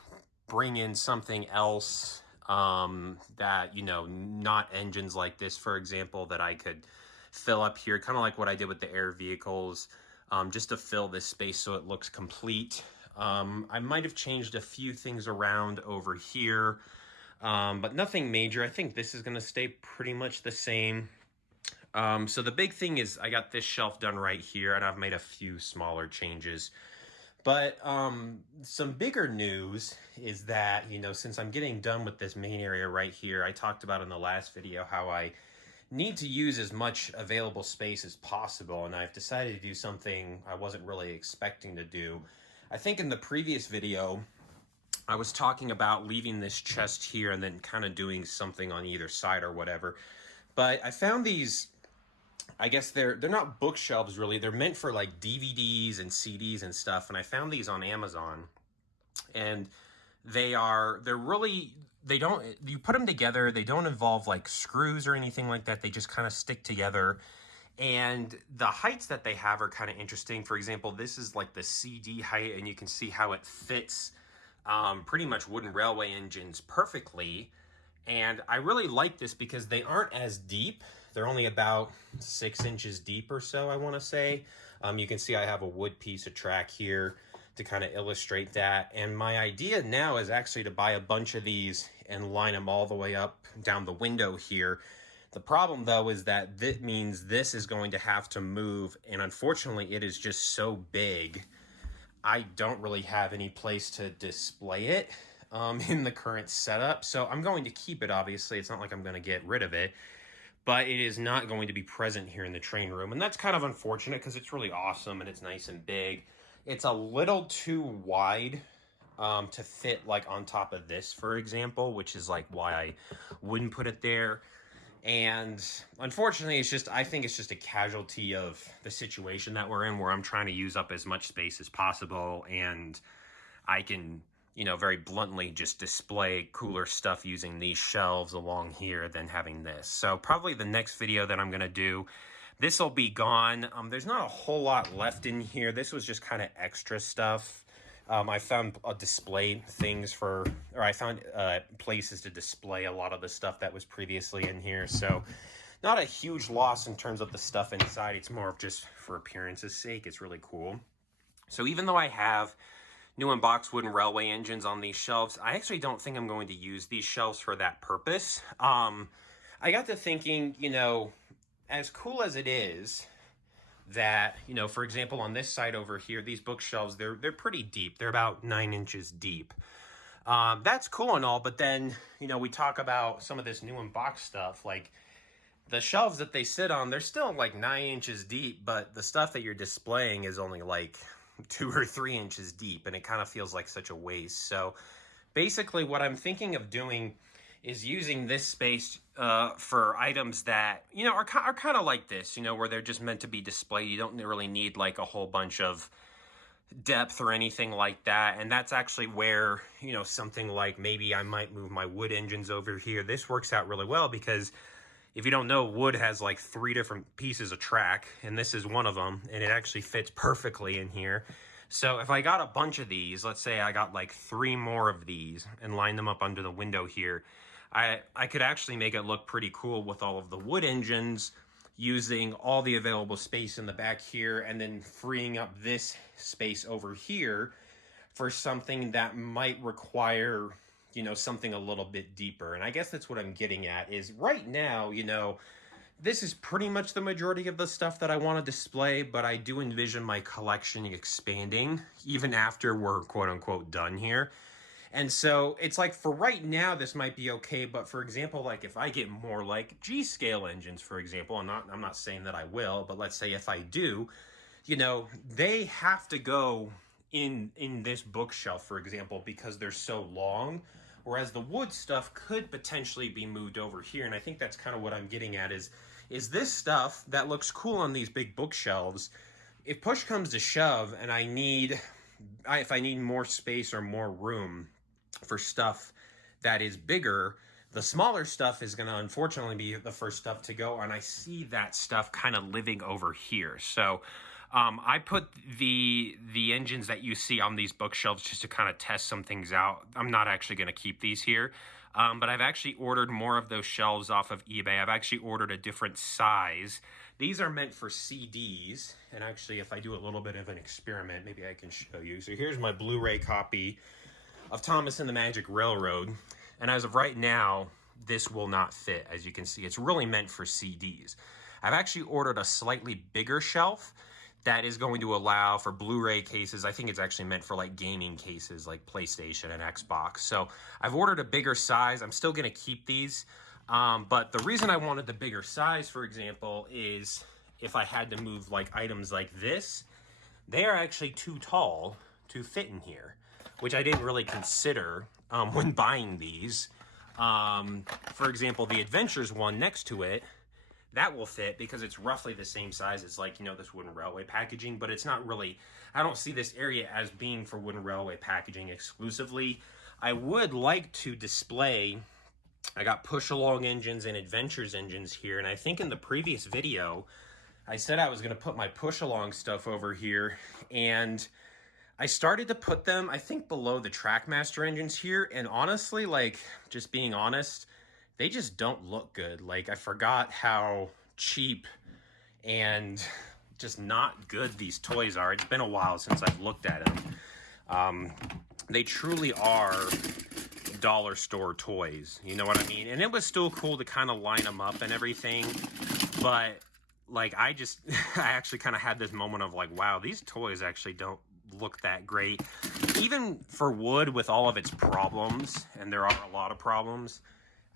bring in something else that, you know, not engines like this, for example, that I could fill up here, kind of like what I did with the air vehicles, just to fill this space so it looks complete. I might have changed a few things around over here. but nothing major. I think this is going to stay pretty much the same. So the big thing is I got this shelf done right here, and I've made a few smaller changes. But some bigger news is that, since I'm getting done with this main area right here, I talked about in the last video how I need to use as much available space as possible, and I've decided to do something I wasn't really expecting to do. I think in the previous video, I was talking about leaving this chest here and then kind of doing something on either side or whatever. But I found these, I guess they're not bookshelves really. They're meant for like DVDs and CDs and stuff. And I found these on Amazon, and they're really, you put them together. They don't involve like screws or anything like that. They just kind of stick together. And the heights that they have are kind of interesting. For example, this is like the CD height, and you can see how it fits pretty much wooden railway engines perfectly. And I really like this because they aren't as deep. They're only about 6 inches deep or so, I want to say. You can see I have a wood piece of track here to kind of illustrate that. And my idea now is actually to buy a bunch of these and line them all the way up down the window here. The problem, though, is that that means this is going to have to move. And unfortunately, it is just so big. I don't really have any place to display it in the current setup. So I'm going to keep it, obviously. It's not like I'm going to get rid of it. But it is not going to be present here in the train room. And that's kind of unfortunate because it's really awesome and it's nice and big. It's a little too wide to fit like on top of this, for example, which is like why I wouldn't put it there. And unfortunately, I think it's just a casualty of the situation that we're in, where I'm trying to use up as much space as possible. And I can, very bluntly just display cooler stuff using these shelves along here than having this. So probably the next video that I'm going to do, this will be gone. There's not a whole lot left in here. This was just kind of extra stuff. I found I found places to display a lot of the stuff that was previously in here. So not a huge loss in terms of the stuff inside. It's more of just for appearance's sake. It's really cool. So even though I have new unboxed wooden railway engines on these shelves, I actually don't think I'm going to use these shelves for that purpose. I got to thinking, as cool as it is, that, for example, on this side over here, these bookshelves, they're pretty deep. They're about 9 inches deep. That's cool and all, but then, we talk about some of this new unboxed stuff, like the shelves that they sit on, they're still like 9 inches deep, but the stuff that you're displaying is only like 2 or 3 inches deep, and it kind of feels like such a waste. So basically what I'm thinking of doing is using this space for items that, are kind of like this, where they're just meant to be displayed. You don't really need like a whole bunch of depth or anything like that. And that's actually where, something like maybe I might move my wood engines over here. This works out really well because if you don't know, wood has like 3 different pieces of track, and this is one of them, and it actually fits perfectly in here. So if I got a bunch of these, let's say I got like 3 more of these and line them up under the window here, I could actually make it look pretty cool with all of the wood engines, using all the available space in the back here, and then freeing up this space over here for something that might require, something a little bit deeper. And I guess that's what I'm getting at, is right now, this is pretty much the majority of the stuff that I want to display, but I do envision my collection expanding even after we're quote unquote done here. And so it's like, for right now, this might be okay. But for example, like if I get more like G-scale engines, for example, I'm not saying that I will, but let's say if I do, they have to go in this bookshelf, for example, because they're so long. Whereas the wood stuff could potentially be moved over here. And I think that's kind of what I'm getting at, is this stuff that looks cool on these big bookshelves, if push comes to shove and if I need more space or more room for stuff that is bigger, the smaller stuff is going to unfortunately be the first stuff to go. And I see that stuff kind of living over here. So I put the engines that you see on these bookshelves just to kind of test some things out. I'm not actually going to keep these here, but I've actually ordered more of those shelves off of eBay. I've actually ordered a different size. These are meant for CDs, and actually if I do a little bit of an experiment, maybe I can show you. So here's my Blu-ray copy of Thomas and the Magic Railroad. And as of right now, this will not fit. As you can see, it's really meant for CDs. I've actually ordered a slightly bigger shelf that is going to allow for Blu-ray cases. I think it's actually meant for like gaming cases like PlayStation and Xbox. So I've ordered a bigger size. I'm still gonna keep these. But the reason I wanted the bigger size, for example, is if I had to move like items like this, they are actually too tall to fit in here, which I didn't really consider when buying these. For example, the Adventures one next to it, that will fit because it's roughly the same size as, like, you know, this wooden railway packaging, but it's not really, I don't see this area as being for wooden railway packaging exclusively. I would like to display, I got push-along engines and Adventures engines here, and I think in the previous video, I said I was going to put my push-along stuff over here, and I started to put them, I think, below the Trackmaster engines here, and honestly, like, just being honest, they just don't look good. Like, I forgot how cheap and just not good these toys are. It's been a while since I've looked at them. They truly are dollar store toys, you know what I mean? And it was still cool to kind of line them up and everything, but like, I actually kind of had this moment of like, wow, these toys actually don't look that great. Even for wood, with all of its problems, and there are a lot of problems,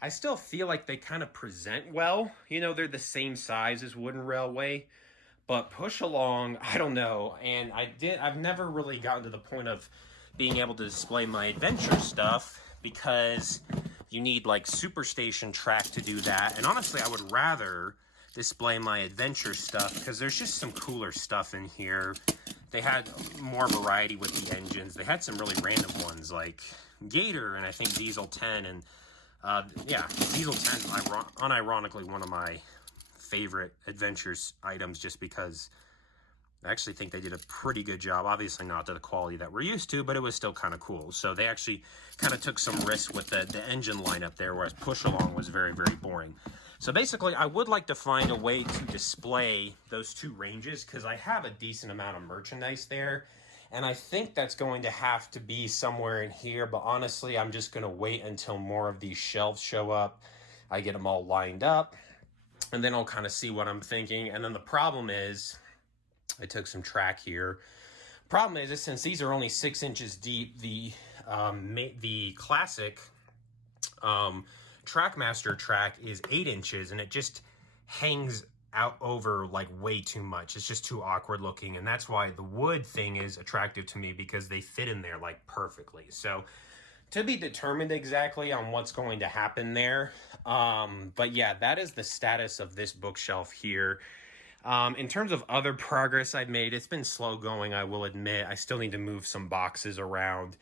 I still feel like they kind of present well. You know, they're the same size as Wooden Railway, but push along, I don't know. And I've never really gotten to the point of being able to display my adventure stuff because you need like Superstation track to do that. And honestly, I would rather display my adventure stuff because there's just some cooler stuff in here. They had more variety with the engines. They had some really random ones like Gator and I think Diesel 10 and yeah, Diesel 10 is unironically one of my favorite adventures items just because I actually think they did a pretty good job. Obviously not to the quality that we're used to, but it was still kind of cool. So they actually kind of took some risk with the engine lineup there, whereas Push Along was very, very boring. So basically, I would like to find a way to display those two ranges because I have a decent amount of merchandise there. And I think that's going to have to be somewhere in here. But honestly, I'm just going to wait until more of these shelves show up. I get them all lined up. And then I'll kind of see what I'm thinking. And then the problem is, I took some track here. Problem is, since these are only 6 inches deep, the classic Trackmaster track is 8 inches, and it just hangs out over like way too much. It's just too awkward looking, and that's why the wood thing is attractive to me because they fit in there like perfectly. So to be determined exactly on what's going to happen there. But yeah, that is the status of this bookshelf here. In terms of other progress I've made, it's been slow going, I will admit. I still need to move some boxes around.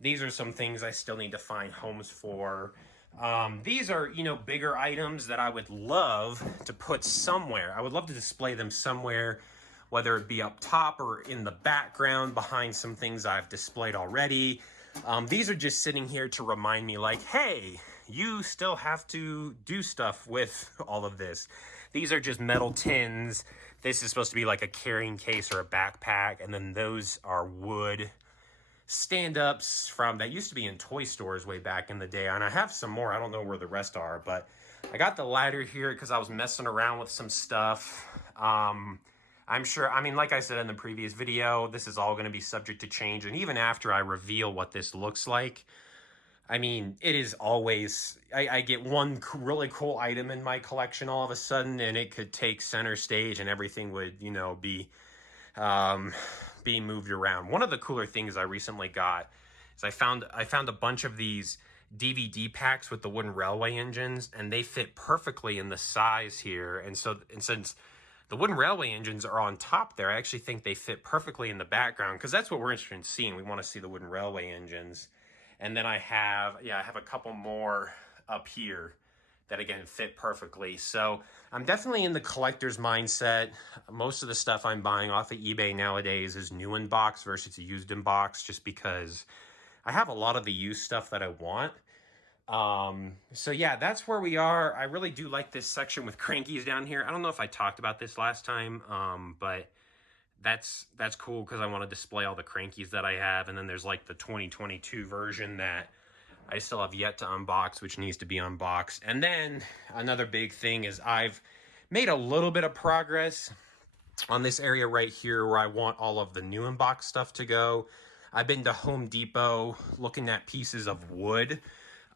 These are some things I still need to find homes for. These are, you know, bigger items that I would love to put somewhere. I would love to display them somewhere, whether it be up top or in the background behind some things I've displayed already. These are just sitting here to remind me like, hey, you still have to do stuff with all of this. These are just metal tins. This is supposed to be like a carrying case or a backpack. And then those are wood stand-ups from that used to be in toy stores way back in the day. And I have some more. I don't know where the rest are, but I got the ladder here because I was messing around with some stuff. I'm sure, I mean, like I said in the previous video, this is all going to be subject to change. And even after I reveal what this looks like, I mean, it is always, I get one really cool item in my collection all of a sudden, and it could take center stage and everything would, you know, be moved around. One of the cooler things I recently got is I found a bunch of these DVD packs with the Wooden Railway engines, and they fit perfectly in the size here. And since the Wooden Railway engines are on top there, I actually think they fit perfectly in the background because that's what we're interested in seeing. We want to see the Wooden Railway engines. And then I have a couple more up here that, again, fit perfectly. So I'm definitely in the collector's mindset. Most of the stuff I'm buying off of eBay nowadays is new in box versus used in box, just because I have a lot of the used stuff that I want. So yeah, that's where we are. I really do like this section with crankies down here. I don't know if I talked about this last time, but that's cool because I want to display all the crankies that I have. And then there's like the 2022 version that I still have yet to unbox, which needs to be unboxed. And then another big thing is I've made a little bit of progress on this area right here where I want all of the new unboxed stuff to go. I've been to Home Depot looking at pieces of wood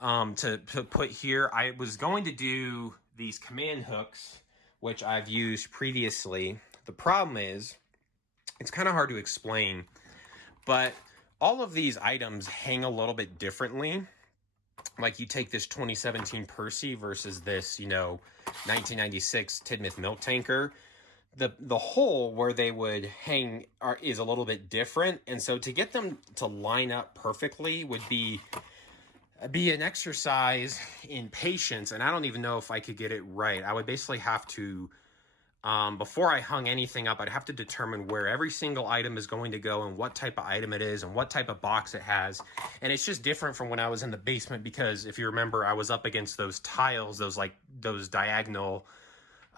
to put here. I was going to do these command hooks, which I've used previously. The problem is, it's kind of hard to explain, but all of these items hang a little bit differently. Like you take this 2017 Percy versus this, 1996 Tidmouth milk tanker. The hole where they would hang is a little bit different, and so to get them to line up perfectly would be an exercise in patience, and I don't even know if I could get it right. I would basically have to, before I hung anything up, I'd have to determine where every single item is going to go and what type of item it is and what type of box it has. And it's just different from when I was in the basement because if you remember, I was up against those tiles, those diagonal,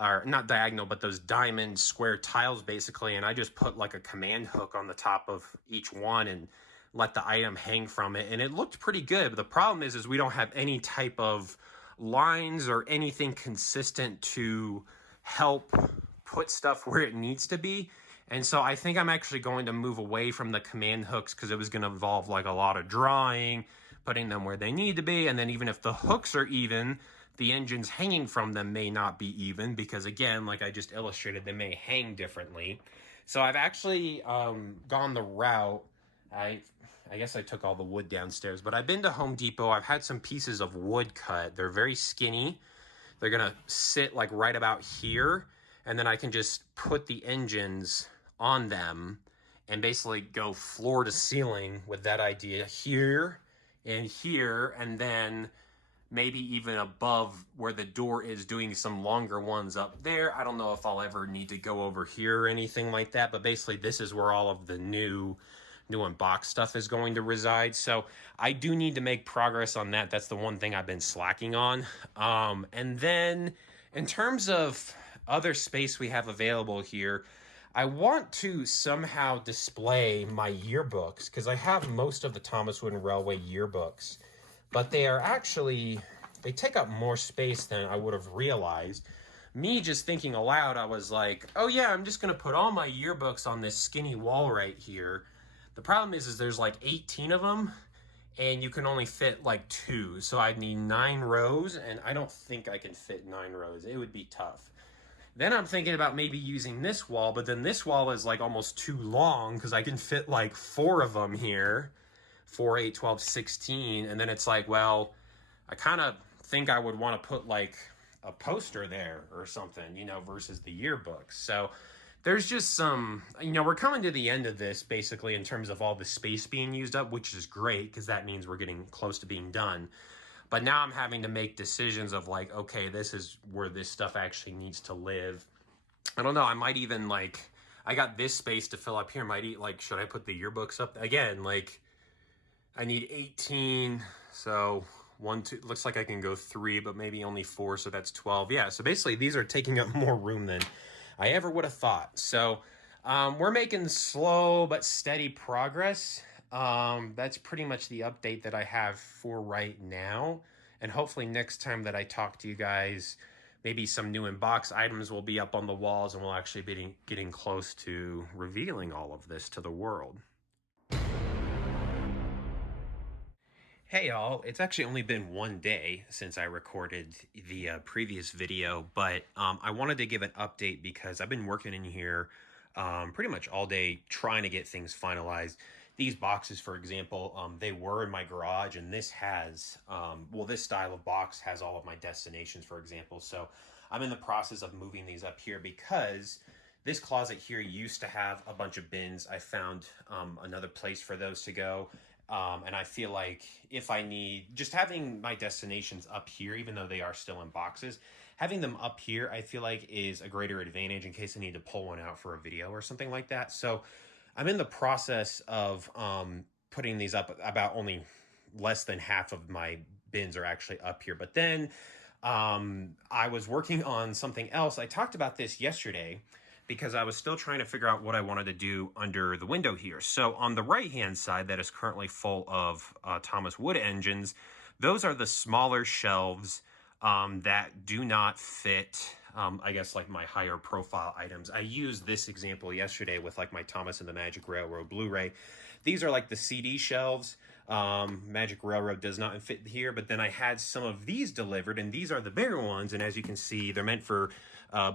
or not diagonal, but those diamond square tiles basically. And I just put like a command hook on the top of each one and let the item hang from it. And it looked pretty good. But the problem is we don't have any type of lines or anything consistent to help put stuff where it needs to be. And so I think I'm actually going to move away from the command hooks because it was going to involve like a lot of drawing, putting them where they need to be. And then even if the hooks are even, the engines hanging from them may not be even because, again, like I just illustrated, they may hang differently. So I've actually gone the route. I guess I took all the wood downstairs, but I've been to Home Depot. I've had some pieces of wood cut. They're very skinny. They're going to sit like right about here, and then I can just put the engines on them and basically go floor to ceiling with that idea here and here, and then maybe even above where the door is, doing some longer ones up there. I don't know if I'll ever need to go over here or anything like that, but basically this is where all of the new unboxed stuff is going to reside. So I do need to make progress on that. That's the one thing I've been slacking on. And then in terms of other space we have available here, I want to somehow display my yearbooks because I have most of the Thomas Wooden Railway yearbooks, but they take up more space than I would have realized. Me just thinking aloud, I was like, oh yeah, I'm just going to put all my yearbooks on this skinny wall right here. The problem is there's like 18 of them, and you can only fit like 2. So I'd need 9 rows, and I don't think I can fit 9 rows. It would be tough. Then I'm thinking about maybe using this wall, but then this wall is like almost too long because I can fit like 4 of them here. 4, 8, 12, 16. And then it's like, well, I kind of think I would want to put like a poster there or something, versus the yearbooks. So there's just some, we're coming to the end of this basically in terms of all the space being used up, which is great because that means we're getting close to being done. But now I'm having to make decisions of like, okay, this is where this stuff actually needs to live. I don't know. I might even I got this space to fill up here. Should I put the yearbooks up again? I need 18. So 1, 2, looks like I can go 3, but maybe only 4. So that's 12. Yeah. So basically these are taking up more room than I ever would have thought. So we're making slow but steady progress. That's pretty much the update that I have for right now. And hopefully next time that I talk to you guys, maybe some new inbox items will be up on the walls and we'll actually be getting close to revealing all of this to the world. Hey y'all, it's actually only been 1 day since I recorded the previous video, but I wanted to give an update because I've been working in here pretty much all day trying to get things finalized. These boxes, for example, they were in my garage, and this has, this style of box has all of my destinations, for example. So I'm in the process of moving these up here because this closet here used to have a bunch of bins. I found another place for those to go. And I feel like if I need, just having my destinations up here, even though they are still in boxes, having them up here, I feel like is a greater advantage in case I need to pull one out for a video or something like that. So I'm in the process of putting these up. About only less than half of my bins are actually up here. But then I was working on something else. I talked about this yesterday, because I was still trying to figure out what I wanted to do under the window here. So on the right-hand side that is currently full of Thomas Wood engines, those are the smaller shelves that do not fit, I guess, like my higher profile items. I used this example yesterday with like my Thomas and the Magic Railroad Blu-ray. These are like the CD shelves. Magic Railroad does not fit here, but then I had some of these delivered, and these are the bigger ones, and as you can see, they're meant for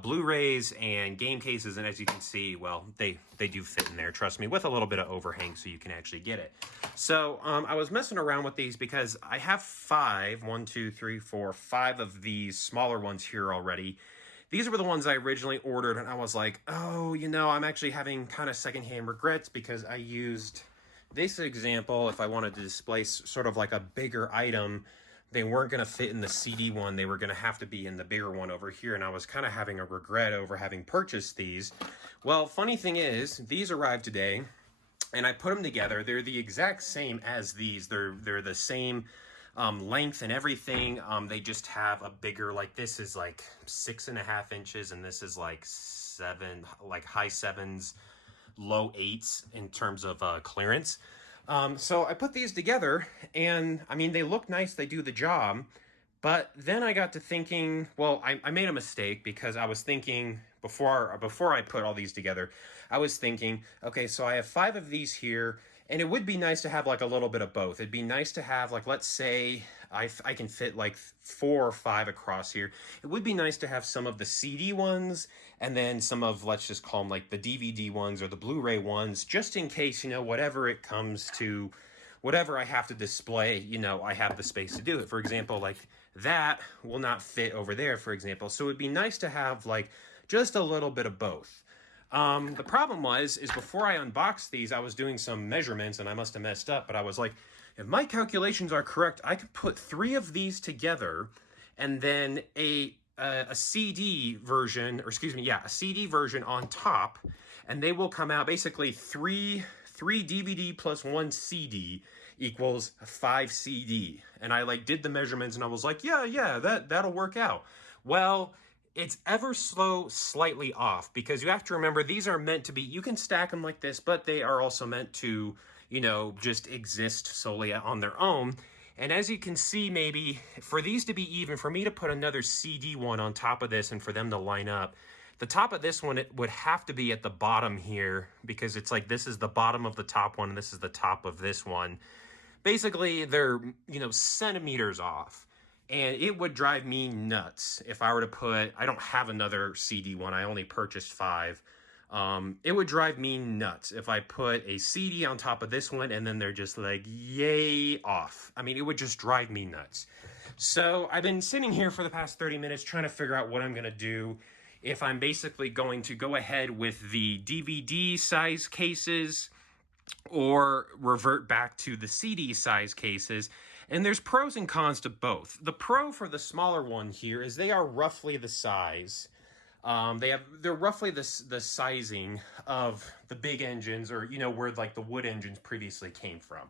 Blu-rays and game cases, and as you can see, well, they do fit in there, trust me, with a little bit of overhang so you can actually get it. So I was messing around with these because I have five of these smaller ones here already. These were the ones I originally ordered, and I was like, oh, you know, I'm actually having kind of secondhand regrets because I used this example. If I wanted to display sort of like a bigger item, they weren't going to fit in the CD one. They were going to have to be in the bigger one over here, and I was kind of having a regret over having purchased these. Well, funny thing is, these arrived today, and I put them together. They're the exact same as these. They're the same length and everything. They just have a bigger, like this is like 6.5 inches, and this is like high 7s, low 8s in terms of clearance. So I put these together, and I mean, they look nice, they do the job, but then I got to thinking, well, I made a mistake because I was thinking before I put all these together, I was thinking, okay, so I have 5 of these here, and it would be nice to have like a little bit of both. It'd be nice to have, like, let's say I can fit like 4 or 5 across here. It would be nice to have some of the CD ones and then some of, let's just call them like the DVD ones or the Blu-ray ones, just in case, you know, whatever it comes to, whatever I have to display, you know, I have the space to do it. For example, like that will not fit over there, for example. So it'd be nice to have like just a little bit of both. The problem is before I unboxed these, I was doing some measurements and I must have messed up, but I was like, if my calculations are correct, I could put 3 of these together and then a CD version, or excuse me, yeah, a CD version on top, and they will come out basically 3 DVD plus 1 CD equals 5 CD. And I like did the measurements and I was like, yeah, that'll work out. Well, it's ever so slightly off because you have to remember these are meant to be, you can stack them like this, but they are also meant to, you know, just exist solely on their own. And as you can see, maybe for these to be even, for me to put another CD one on top of this and for them to line up, the top of this one, it would have to be at the bottom here because it's like this is the bottom of the top one and this is the top of this one. Basically, they're, you know, centimeters off. And it would drive me nuts if I were to put, I don't have another CD one, I only purchased 5. It would drive me nuts if I put a CD on top of this one and then they're just like, yay, off. I mean, it would just drive me nuts. So I've been sitting here for the past 30 minutes trying to figure out what I'm going to do. If I'm basically going to go ahead with the DVD size cases or revert back to the CD size cases. And there's pros and cons to both. The pro for the smaller one here is they are roughly the size. They're roughly the sizing of the big engines, or, you know, where like the wood engines previously came from.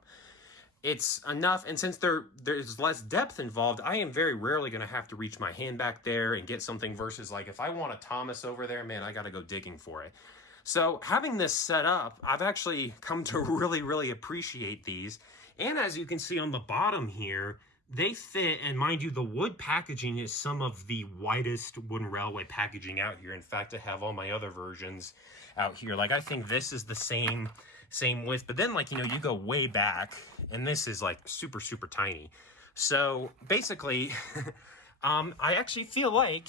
It's enough, and since there's less depth involved, I am very rarely going to have to reach my hand back there and get something versus like if I want a Thomas over there, man, I got to go digging for it. So having this set up, I've actually come to really appreciate these. And as you can see on the bottom here, they fit, and mind you, the wood packaging is some of the widest wooden railway packaging out here. In fact, I have all my other versions out here. Like, I think this is the same width, but then, like, you know, you go way back, and this is, like, super tiny. So, basically, I actually feel like,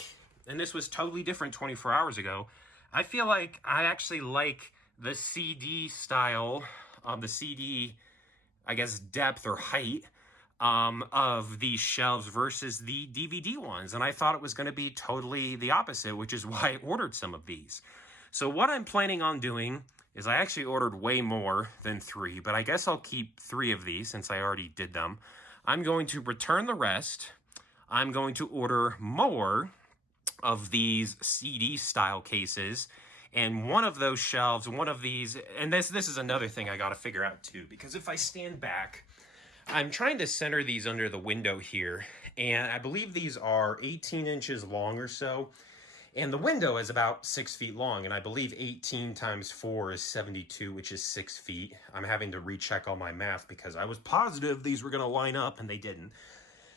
and this was totally different 24 hours ago, I feel like I actually like the CD style, the CD, I guess, depth or height of these shelves versus the DVD ones. And I thought it was going to be totally the opposite, which is why I ordered some of these. So what I'm planning on doing is I actually ordered way more than 3, but I guess I'll keep 3 of these since I already did them. I'm going to return the rest. I'm going to order more of these CD style cases. And one of those shelves, one of these, and this is another thing I got to figure out too, because if I stand back, I'm trying to center these under the window here, and I believe these are 18 inches long or so. And the window is about 6 feet long, and I believe 18 times 4 is 72, which is 6 feet. I'm having to recheck all my math because I was positive these were going to line up, and they didn't.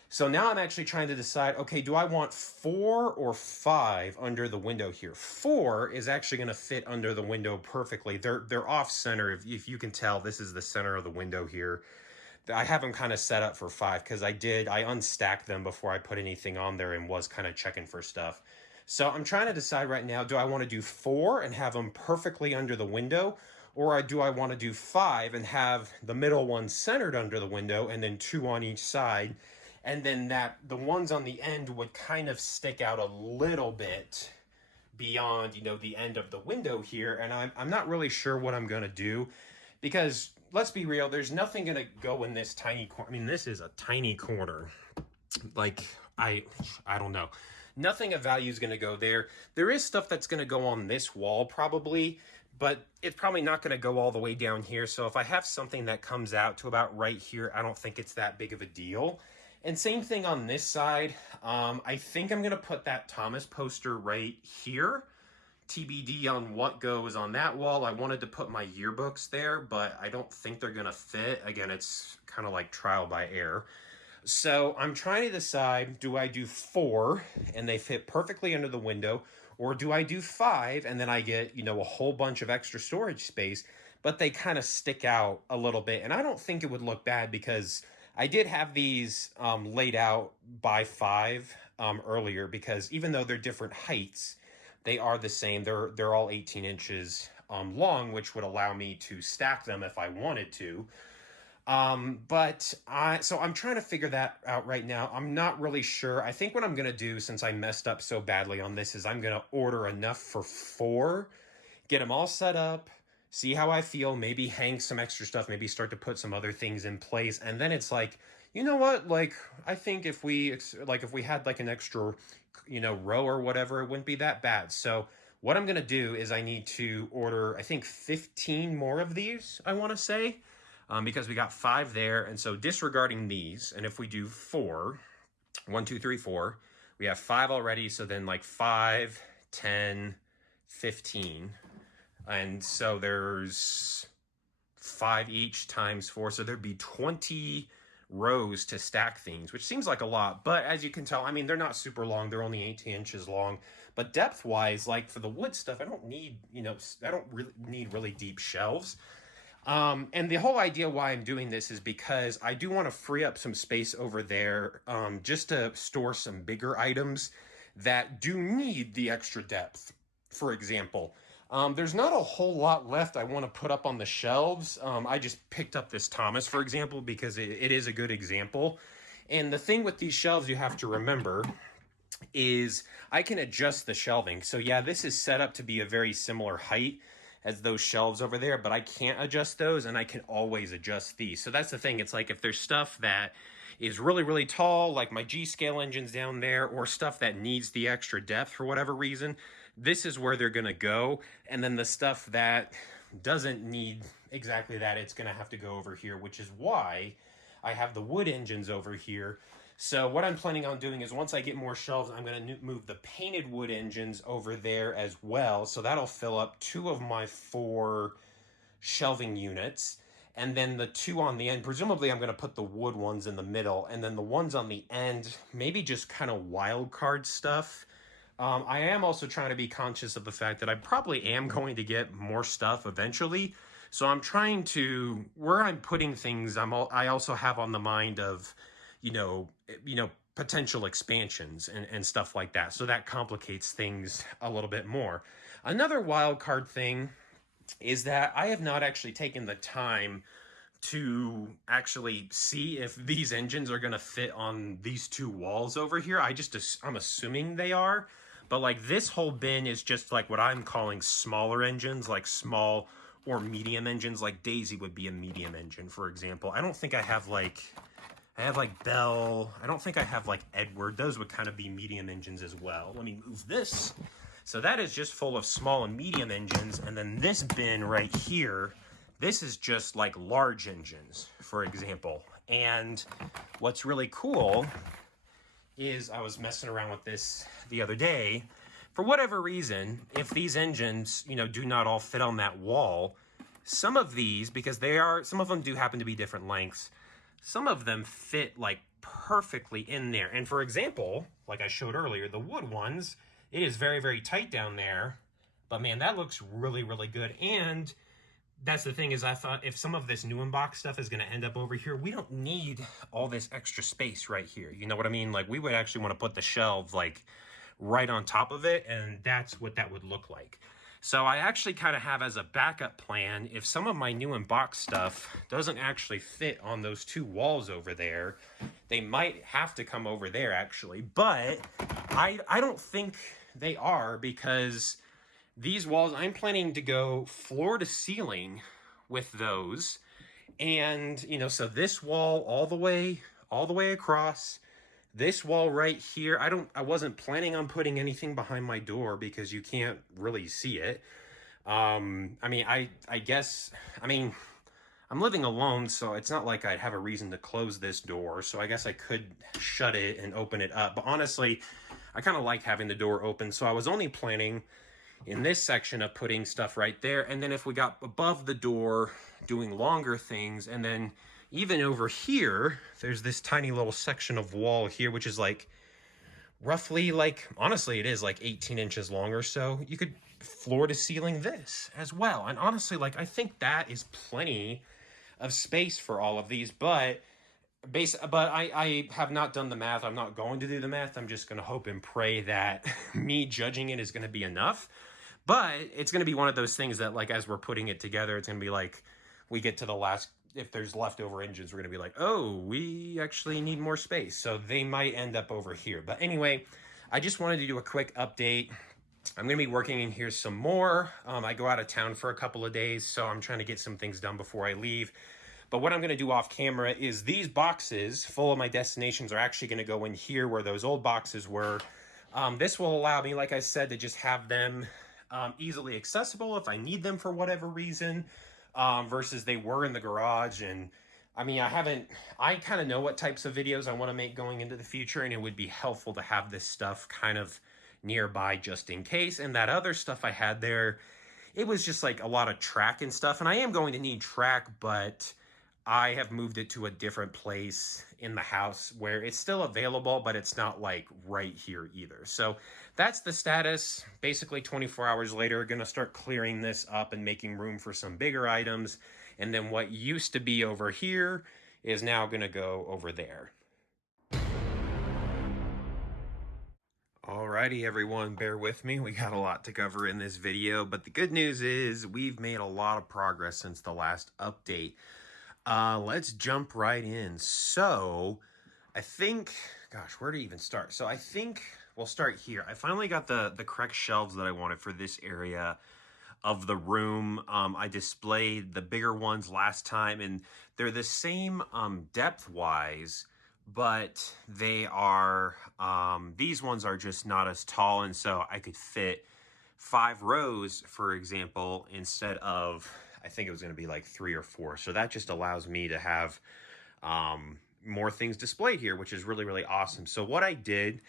So now I'm actually trying to decide, okay, do I want 4 or 5 under the window here? 4 is actually going to fit under the window perfectly. They're off center. If you can tell, this is the center of the window here. I have them kind of set up for 5 because I unstacked them before I put anything on there and was kind of checking for stuff. So I'm trying to decide right now, do I want to do 4 and have them perfectly under the window? Or do I want to do 5 and have the middle one centered under the window and then 2 on each side? And then the ones on the end would kind of stick out a little bit beyond, the end of the window here. And I'm not really sure what I'm going to do because let's be real, there's nothing going to go in this tiny corner. I mean, this is a tiny corner. Like, I don't know. Nothing of value is going to go there. There is stuff that's going to go on this wall probably, but it's probably not going to go all the way down here. So if I have something that comes out to about right here, I don't think it's that big of a deal. And same thing on this side. I think I'm going to put that Thomas poster right here. TBD on what goes on that wall. I wanted to put my yearbooks there, but I don't think they're going to fit. Again, it's kind of like trial by error. So I'm trying to decide, do I do 4 and they fit perfectly under the window, or do I do 5 and then I get, a whole bunch of extra storage space, but they kind of stick out a little bit. And I don't think it would look bad because I did have these laid out by 5 earlier, because even though they're different heights, they are the same. They're all 18 inches long, which would allow me to stack them if I wanted to. So I'm trying to figure that out right now. I'm not really sure. I think what I'm going to do, since I messed up so badly on this, is I'm going to order enough for 4, get them all set up, see how I feel, maybe hang some extra stuff, maybe start to put some other things in place. And then it's like, you know what? Like, I think if we had like an extra, row or whatever, it wouldn't be that bad. So what I'm going to do is I need to order, I think 15 more of these, I want to say. Because we got 5 there. And so disregarding these, and if we do 4, 1, 2, 3, 4, we have 5 already. So then like 5, 10, 15. And so there's 5 each times 4. So there'd be 20 rows to stack things, which seems like a lot. But as you can tell, I mean, they're not super long. They're only 18 inches long. But depth wise, like for the wood stuff, I don't need, I don't really need really deep shelves. And the whole idea why I'm doing this is because I do want to free up some space over there, just to store some bigger items that do need the extra depth. For example, there's not a whole lot left I want to put up on the shelves. I just picked up this Thomas, for example, because it is a good example. And the thing with these shelves you have to remember is I can adjust the shelving. So yeah, this is set up to be a very similar height as those shelves over there, but I can't adjust those, and I can always adjust these. So that's the thing. It's like if there's stuff that is really, really tall, like my G-scale engines down there, or stuff that needs the extra depth for whatever reason, this is where they're going to go. And then the stuff that doesn't need exactly that, it's going to have to go over here, which is why I have the wood engines over here. So what I'm planning on doing is once I get more shelves, I'm going to move the painted wood engines over there as well. So that'll fill up 2 of my 4 shelving units. And then the 2 on the end, presumably I'm going to put the wood ones in the middle. And then the ones on the end, maybe just kind of wild card stuff. I am also trying to be conscious of the fact that I probably am going to get more stuff eventually. So I'm trying to, where I'm putting things, I also have on the mind of, potential expansions and stuff like that. So that complicates things a little bit more. Another wild card thing is that I have not actually taken the time to actually see if these engines are going to fit on these 2 walls over here. I'm assuming they are, but like this whole bin is just like what I'm calling smaller engines, like small or medium engines. Like Daisy would be a medium engine, for example. I don't think I have like Bell. I don't think I have like Edward. Those would kind of be medium engines as well. Let me move this. So that is just full of small and medium engines. And then this bin right here, this is just like large engines, for example. And what's really cool is I was messing around with this the other day. for whatever reason, if these engines, you know, do not all fit on that wall, some of these, because some of them do happen to be different lengths, some of them fit like perfectly in there. And for example, like I showed earlier, the wood ones, it is very, very tight down there, but man, that looks really, really good. And that's the thing, is I thought if some of this new in-box stuff is going to end up over here, we don't need all this extra space right here. You know what I mean? Like, we would actually want to put the shelves like right on top of it, and that's what that would look like. So I actually kind of have as a backup plan, if some of my new in-box stuff doesn't actually fit on those two walls over there, they might have to come over there actually. But I don't think they are, because these walls, I'm planning to go floor to ceiling with those. And, you know, so this wall all the way across, this wall right here, I wasn't planning on putting anything behind my door because you can't really see it. I mean, I guess, I mean, I'm living alone, so it's not like I'd have a reason to close this door. So I guess I could shut it and open it up. But honestly, I kind of like having the door open. So I was only planning in this section of putting stuff right there. And then if we got above the door, doing longer things. And then even over here, there's this tiny little section of wall here, which is like roughly, like, honestly, it is like 18 inches long or so. You could floor to ceiling this as well. And honestly, like, I think that is plenty of space for all of these. But I have not done the math. I'm not going to do the math. I'm just going to hope and pray that me judging it is going to be enough. But it's going to be one of those things that, like, as we're putting it together, it's going to be like, we get to the last, if there's leftover engines, we're going to be like, oh, we actually need more space. So they might end up over here. But anyway, I just wanted to do a quick update. I'm going to be working in here some more. I go out of town for a couple of days, so I'm trying to get some things done before I leave. But what I'm going to do off camera is these boxes full of my destinations are actually going to go in here where those old boxes were. This will allow me, like I said, to just have them easily accessible if I need them for whatever reason, versus they were in the garage. And I mean, I kind of know what types of videos I want to make going into the future, and it would be helpful to have this stuff kind of nearby just in case. And that other stuff I had there, it was just like a lot of track and stuff, and I am going to need track, but I have moved it to a different place in the house where it's still available, but it's not like right here either. So that's the status. Basically 24 hours later, going to start clearing this up and making room for some bigger items. And then what used to be over here is now going to go over there. Alrighty, everyone, bear with me. We got a lot to cover in this video, but the good news is we've made a lot of progress since the last update. Let's jump right in. So I think, gosh, where to even start? So I think we'll start here. I finally got the correct shelves that I wanted for this area of the room. I displayed the bigger ones last time, and they're the same depth-wise, but they are, these ones are just not as tall, and so I could fit 5 rows, for example, instead of, I think it was going to be like 3 or 4. So that just allows me to have more things displayed here, which is really, really awesome. So what I did,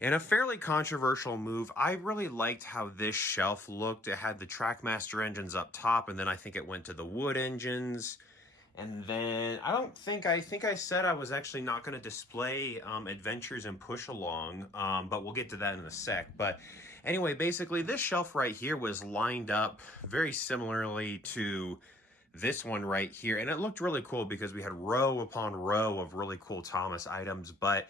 in a fairly controversial move, I really liked how this shelf looked. It had the Trackmaster engines up top, and then I think it went to the wood engines. And then I think I said I was actually not going to display Adventures and Push Along, but we'll get to that in a sec. But anyway, basically this shelf right here was lined up very similarly to this one right here. And it looked really cool because we had row upon row of really cool Thomas items. But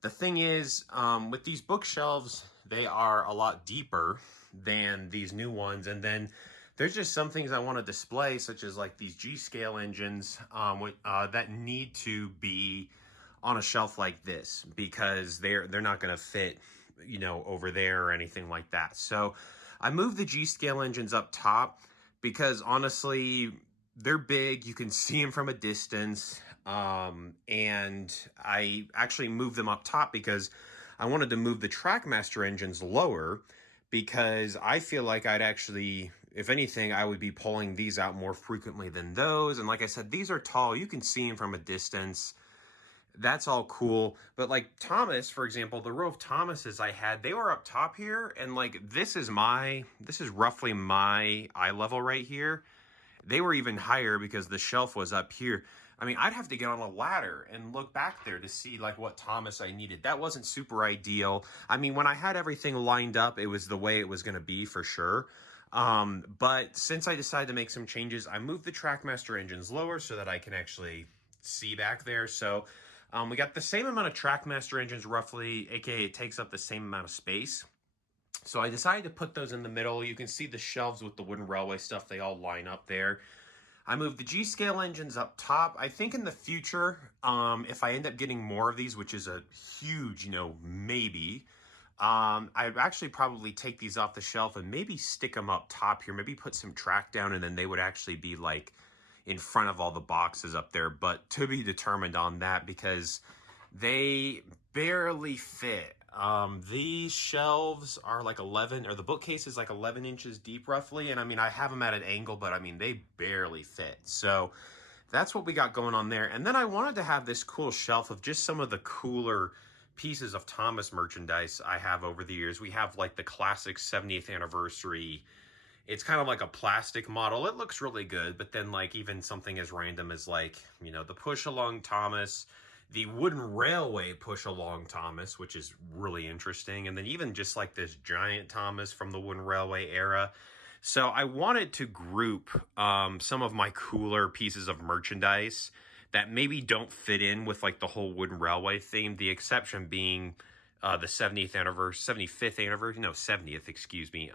the thing is, with these bookshelves, they are a lot deeper than these new ones. And then there's just some things I want to display, such as like these G-scale engines that need to be on a shelf like this because they're not going to fit, you know, over there or anything like that. So I moved the G-scale engines up top because honestly, they're big. You can see them from a distance. And I actually moved them up top because I wanted to move the Trackmaster engines lower because I feel like I'd actually, if anything, I would be pulling these out more frequently than those. And like I said, these are tall. You can see them from a distance. that's all cool. But like Thomas, for example, the row of Thomases I had, they were up top here, and like this is roughly my eye level right here. They were even higher because the shelf was up here. I mean, I'd have to get on a ladder and look back there to see like what Thomas I needed. That wasn't super ideal. I mean, when I had everything lined up, it was the way it was going to be for sure. But since I decided to make some changes, I moved the TrackMaster engines lower so that I can actually see back there. So we got the same amount of TrackMaster engines roughly, aka it takes up the same amount of space. So I decided to put those in the middle. You can see the shelves with the wooden railway stuff, they all line up there. I moved the G-scale engines up top. I think in the future, if I end up getting more of these, which is a huge, maybe, I'd actually probably take these off the shelf and maybe stick them up top here. Maybe put some track down, and then they would actually be like in front of all the boxes up there. But to be determined on that, because they barely fit. These shelves are like 11, or the bookcase is like 11 inches deep roughly. And I mean, I have them at an angle, but I mean, they barely fit. So that's what we got going on there. And then I wanted to have this cool shelf of just some of the cooler pieces of Thomas merchandise I have over the years. We have like the classic 70th anniversary. It's kind of like a plastic model. It looks really good, but then like even something as random as like, the push along Thomas, the wooden railway push along Thomas, which is really interesting. And then even just like this giant Thomas from the wooden railway era. So I wanted to group some of my cooler pieces of merchandise that maybe don't fit in with like the whole wooden railway theme. The exception being the 70th excuse me,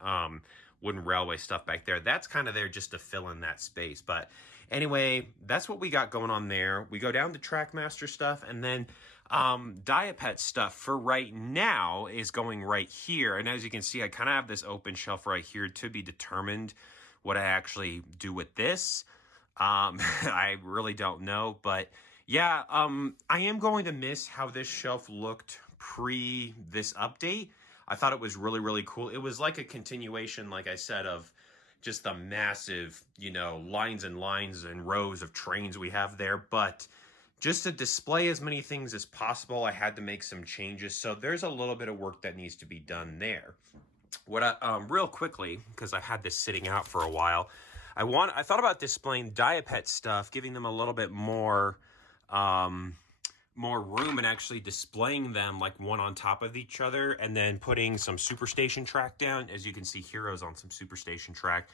wooden railway stuff back there. That's kind of there just to fill in that space. But anyway, that's what we got going on there. We go down to TrackMaster stuff, and then Diapet stuff for right now is going right here. And as you can see, I kind of have this open shelf right here to be determined what I actually do with this. I really don't know, but yeah, I am going to miss how this shelf looked pre this update. I thought it was really, really cool. It was like a continuation, like I said, of just the massive, lines and lines and rows of trains we have there. But just to display as many things as possible, I had to make some changes. So there's a little bit of work that needs to be done there. Real quickly, because I had this sitting out for a while, I thought about displaying Diapet stuff, giving them a little bit more room and actually displaying them like one on top of each other, and then putting some Superstation track down. As you can see, Heroes on some Superstation track,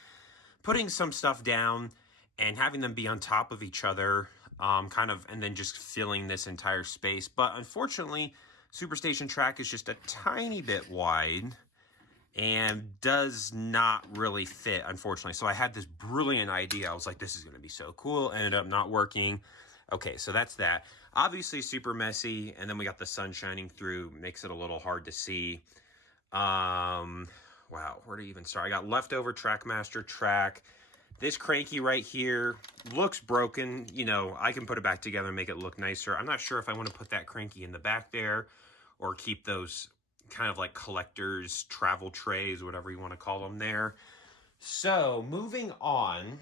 putting some stuff down and having them be on top of each other, and then just filling this entire space. But unfortunately, Superstation track is just a tiny bit wide and does not really fit, unfortunately. So I had this brilliant idea. I was like, this is going to be so cool. Ended up not working. Okay, so that's that. Obviously super messy, and then we got the sun shining through, makes it a little hard to see. Wow, where to even start? I got leftover TrackMaster track. This cranky right here looks broken. I can put it back together and make it look nicer. I'm not sure if I want to put that cranky in the back there or keep those kind of like collectors, travel trays, whatever you want to call them there. So moving on.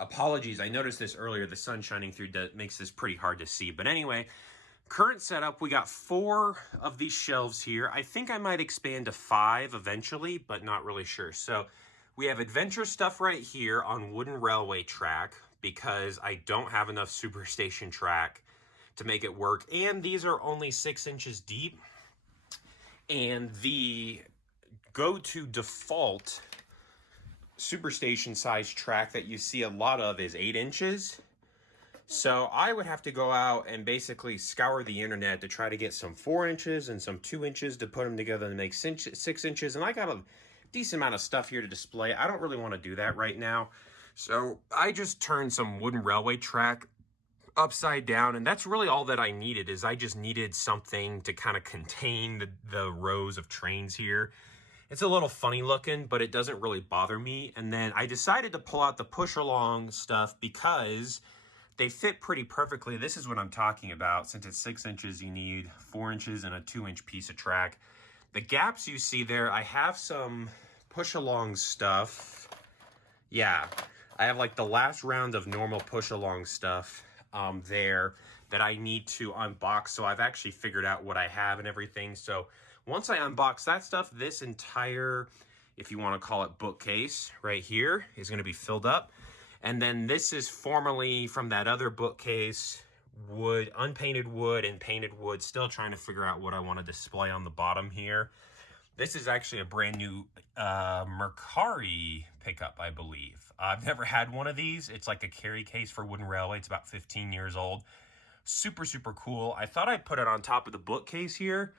Apologies, I noticed this earlier. The sun shining through makes this pretty hard to see. But anyway, current setup, we got 4 of these shelves here. I think I might expand to 5 eventually, but not really sure. So we have adventure stuff right here on wooden railway track because I don't have enough Superstation track to make it work. And these are only 6 inches deep. And the go-to default Superstation size track that you see a lot of is 8 inches. So I would have to go out and basically scour the internet to try to get some 4 inches and some 2 inches to put them together to make 6 inches. And I got a decent amount of stuff here to display. I don't really want to do that right now. So I just turned some wooden railway track upside down, and that's really all that I needed. Is I just needed something to kind of contain the rows of trains here. It's a little funny looking, but it doesn't really bother me. And then I decided to pull out the push along stuff because they fit pretty perfectly. This is what I'm talking about. Since it's 6 inches, you need 4 inches and a 2-inch piece of track. The gaps you see there, I have some push along stuff. Yeah, I have like the last round of normal push along stuff there that I need to unbox. So I've actually figured out what I have and everything. So once I unbox that stuff, this entire, if you want to call it bookcase right here, is going to be filled up. And then this is formerly from that other bookcase, wood, unpainted wood and painted wood. Still trying to figure out what I want to display on the bottom here. This is actually a brand new Mercari pickup, I believe. I've never had one of these. It's like a carry case for Wooden Railway. It's about 15 years old. Super, super cool. I thought I'd put it on top of the bookcase here,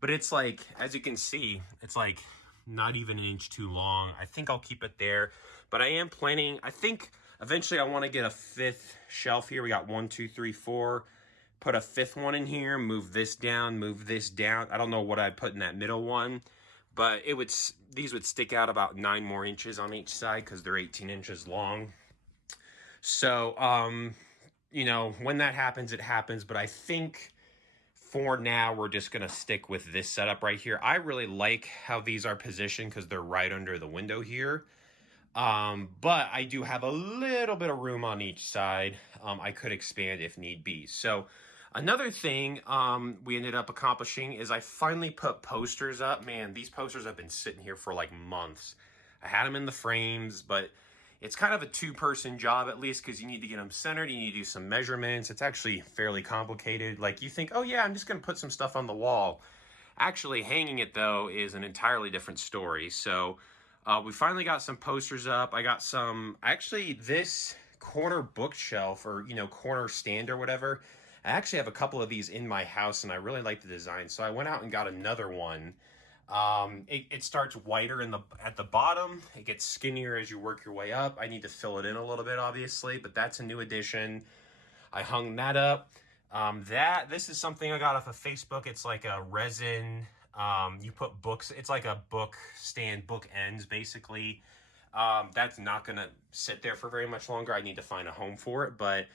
but it's like, as you can see, it's like not even an inch too long. I think I'll keep it there, but I am planning, I think eventually I want to get a 5th shelf here. We got 1, 2, 3, 4. Put a 5th one in here, move this down, move this down. I don't know what I'd put in that middle one, but these would stick out about 9 more inches on each side because they're 18 inches long. So, you know, when that happens, it happens. But I think for now, we're just going to stick with this setup right here. I really like how these are positioned because they're right under the window here. But I do have a little bit of room on each side. I could expand if need be. So another thing we ended up accomplishing is I finally put posters up. Man, these posters have been sitting here for like months. I had them in the frames, but it's kind of a 2-person job at least because you need to get them centered. You need to do some measurements. It's actually fairly complicated. Like you think, oh yeah, I'm just going to put some stuff on the wall. Actually hanging it though is an entirely different story. So we finally got some posters up. I got some, actually this corner bookshelf or, you know, corner stand or whatever. I actually have a couple of these in my house and I really like the design. So I went out and got another one. It starts whiter at the bottom. It gets skinnier as you work your way up. I need to fill it in a little bit, obviously, but that's a new addition. I hung that up. This is something I got off of Facebook. It's like a resin, you put books, it's like a book stand, book ends, basically. That's not gonna sit there for very much longer. I need to find a home for it, but,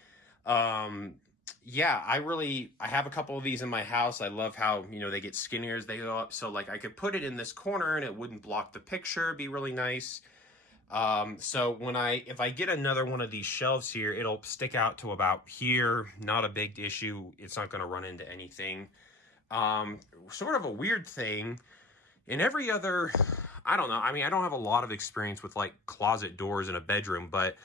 yeah, I have a couple of these in my house. I love how, you know, they get skinnier as they go up. So like I could put it in this corner and it wouldn't block the picture. It'd be really nice. So if I get another one of these shelves here, it'll stick out to about here. Not a big issue. It's not going to run into anything. Sort of a weird thing in every other, I don't know. I mean, I don't have a lot of experience with like closet doors in a bedroom, but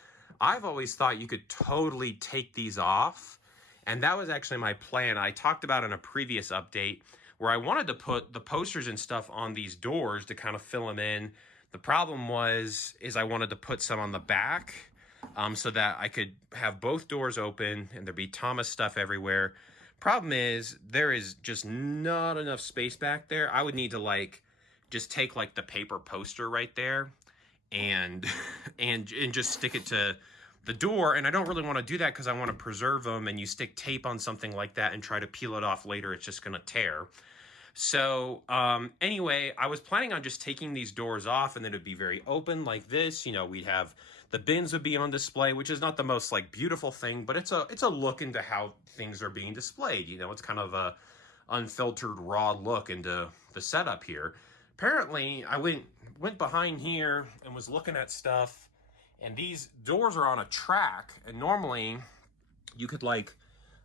I've always thought you could totally take these off. And that was actually my plan. I talked about in a previous update where I wanted to put the posters and stuff on these doors to kind of fill them in. The problem is I wanted to put some on the back so that I could have both doors open and there'd be Thomas stuff everywhere. Problem is there is just not enough space back there. I would need to like just take like the paper poster right there and just stick it to the door, and I don't really want to do that because I want to preserve them, and you stick tape on something like that and try to peel it off later, it's just going to tear. So anyway, I was planning on just taking these doors off and then it'd be very open like this. You know, we'd have the bins would be on display, which is not the most like beautiful thing, but it's a look into how things are being displayed. You know, it's kind of a unfiltered raw look into the setup here. Apparently, I went behind here and was looking at stuff. And these doors are on a track, and normally you could like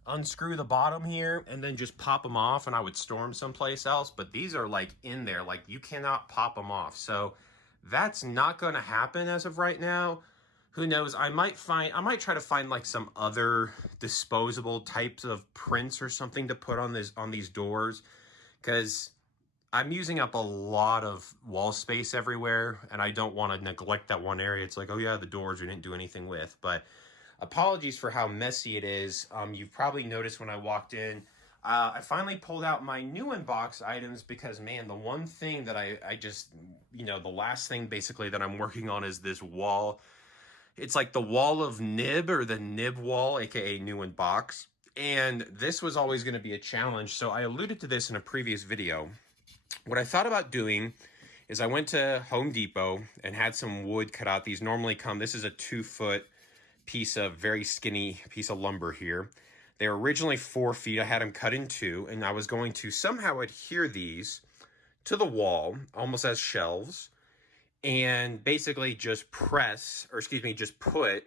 unscrew the bottom here and then just pop them off and I would store them someplace else. But these are like in there, like you cannot pop them off. So that's not going to happen as of right now. Who knows? I might try to find like some other disposable types of prints or something to put on these doors, because I'm using up a lot of wall space everywhere, and I don't want to neglect that one area. It's like, oh yeah, the doors we didn't do anything with. But apologies for how messy it is. You've probably noticed when I walked in, I finally pulled out my new in-box items because, man, the one thing that I just, you know, the last thing basically that I'm working on is this wall. It's like the wall of nib, or the nib wall, aka new in-box. And this was always going to be a challenge. So I alluded to this in a previous video. What I thought about doing is I went to Home Depot and had some wood cut out. These normally come, this is a 2-foot piece of very skinny piece of lumber here. They were originally 4 feet. I had them cut in 2, and I was going to somehow adhere these to the wall, almost as shelves, and basically just just put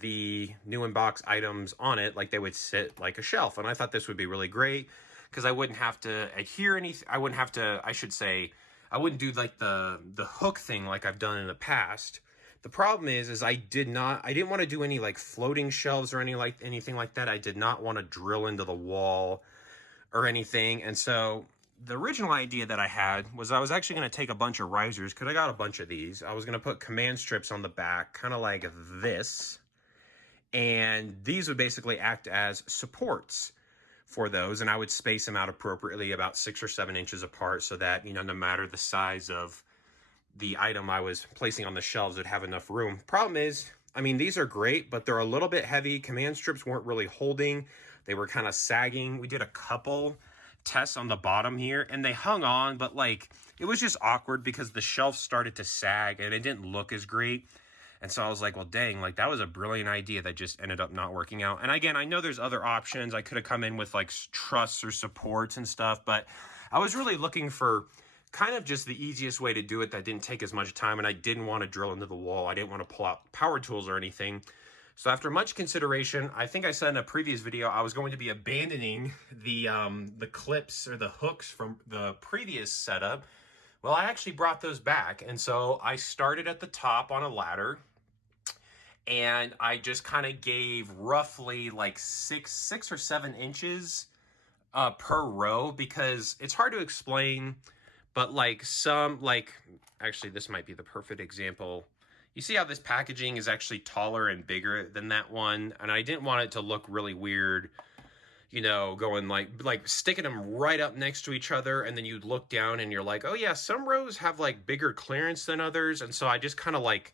the new in-box items on it like they would sit like a shelf. And I thought this would be really great because I wouldn't have to adhere anything. I wouldn't have to, I should say, I wouldn't do like the hook thing like I've done in the past. The problem is I didn't want to do any like floating shelves or anything like that. I did not want to drill into the wall or anything. And so the original idea that I had was I was actually going to take a bunch of risers, because I got a bunch of these. I was going to put command strips on the back, kind of like this. And these would basically act as supports for those. And I would space them out appropriately, about 6 or 7 inches apart, so that, you know, no matter the size of the item I was placing on the shelves, would have enough room. Problem is, I mean, these are great, but they're a little bit heavy. Command strips weren't really holding. They were kind of sagging. We did a couple tests on the bottom here and they hung on, but like it was just awkward because the shelf started to sag and it didn't look as great. And so I was like, well, dang, like that was a brilliant idea that just ended up not working out. And again, I know there's other options. I could have come in with like trusses or supports and stuff, but I was really looking for kind of just the easiest way to do it that didn't take as much time, and I didn't want to drill into the wall. I didn't want to pull out power tools or anything. So after much consideration, I think I said in a previous video, I was going to be abandoning the clips or the hooks from the previous setup. Well, I actually brought those back. And so I started at the top on a ladder, and I just kind of gave roughly like six or 7 inches per row, because it's hard to explain, but like actually this might be the perfect example. You see how this packaging is actually taller and bigger than that one? And I didn't want it to look really weird, you know, going like sticking them right up next to each other, and then you'd look down and you're like, oh yeah, some rows have like bigger clearance than others. And so I just kind of like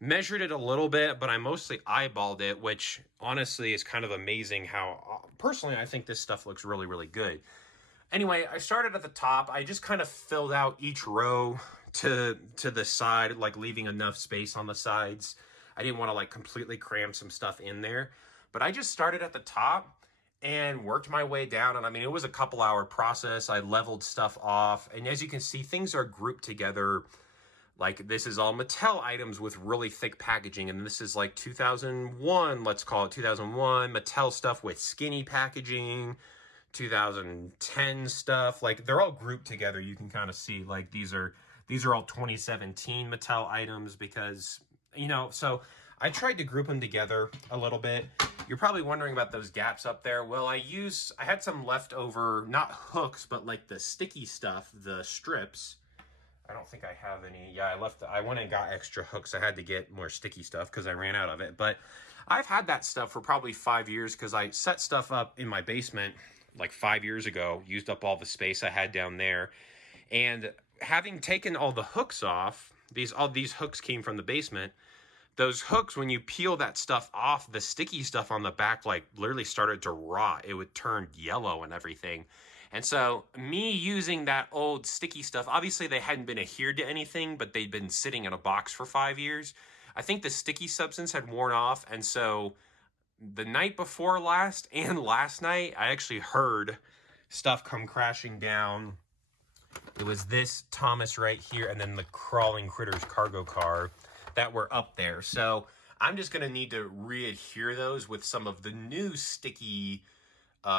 measured it a little bit, but I mostly eyeballed it, which honestly is kind of amazing how, personally, I think this stuff looks really, really good. Anyway, I started at the top. I just kind of filled out each row to the side, like leaving enough space on the sides. I didn't want to like completely cram some stuff in there, but I just started at the top and worked my way down. And I mean, it was a couple hour process. I leveled stuff off. And as you can see, things are grouped together. Like this is all Mattel items with really thick packaging. And this is like 2001, let's call it 2001 Mattel stuff with skinny packaging. 2010 stuff, like they're all grouped together. You can kind of see like these are all 2017 Mattel items, because, you know, so I tried to group them together a little bit. You're probably wondering about those gaps up there. Well, I had some leftover, not hooks, but like the sticky stuff, the strips. I don't think I have any. Yeah, I went and got extra hooks. I had to get more sticky stuff because I ran out of it. But I've had that stuff for probably 5 years, because I set stuff up in my basement like 5 years ago, used up all the space I had down there. And having taken all the hooks off, all these hooks came from the basement. Those hooks, when you peel that stuff off, the sticky stuff on the back like literally started to rot. It would turn yellow and everything. And so me using that old sticky stuff, obviously they hadn't been adhered to anything, but they'd been sitting in a box for 5 years. I think the sticky substance had worn off, and so the night before last and last night, I actually heard stuff come crashing down. It was this Thomas right here, and then the Crawling Critters cargo car that were up there. So I'm just going to need to re-adhere those with some of the new sticky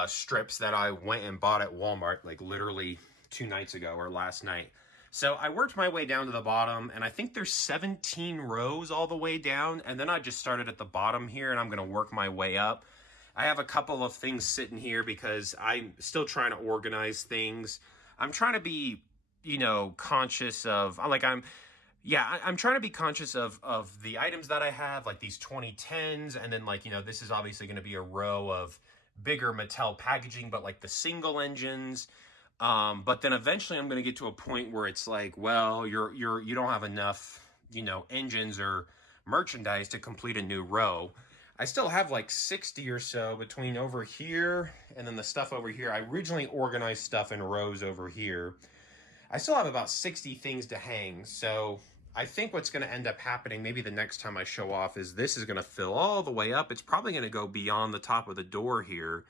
strips that I went and bought at Walmart, like literally 2 nights ago or last night. So I worked my way down to the bottom, and I think there's 17 rows all the way down. And then I just started at the bottom here, and I'm going to work my way up. I have a couple of things sitting here because I'm still trying to organize things. I'm trying to be, you know, conscious of, like I'm trying to be conscious of the items that I have, like these 2010s. And then like, you know, this is obviously going to be a row of bigger Mattel packaging, but like the single engines. But then eventually I'm going to get to a point where it's like, well, you don't have enough, you know, engines or merchandise to complete a new row. I still have like 60 or so between over here and then the stuff over here. I originally organized stuff in rows over here. I still have about 60 things to hang. So I think what's going to end up happening, maybe the next time I show off, is this is going to fill all the way up. It's probably going to go beyond the top of the door here.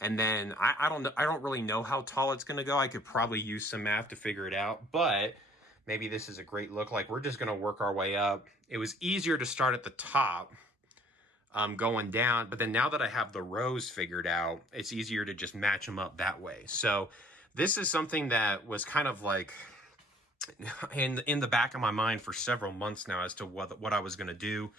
And then I don't really know how tall it's going to go. I could probably use some math to figure it out, but maybe this is a great look. Like we're just going to work our way up. It was easier to start at the top going down. But then now that I have the rows figured out, it's easier to just match them up that way. So this is something that was kind of like in the back of my mind for several months now as to what I was going to do.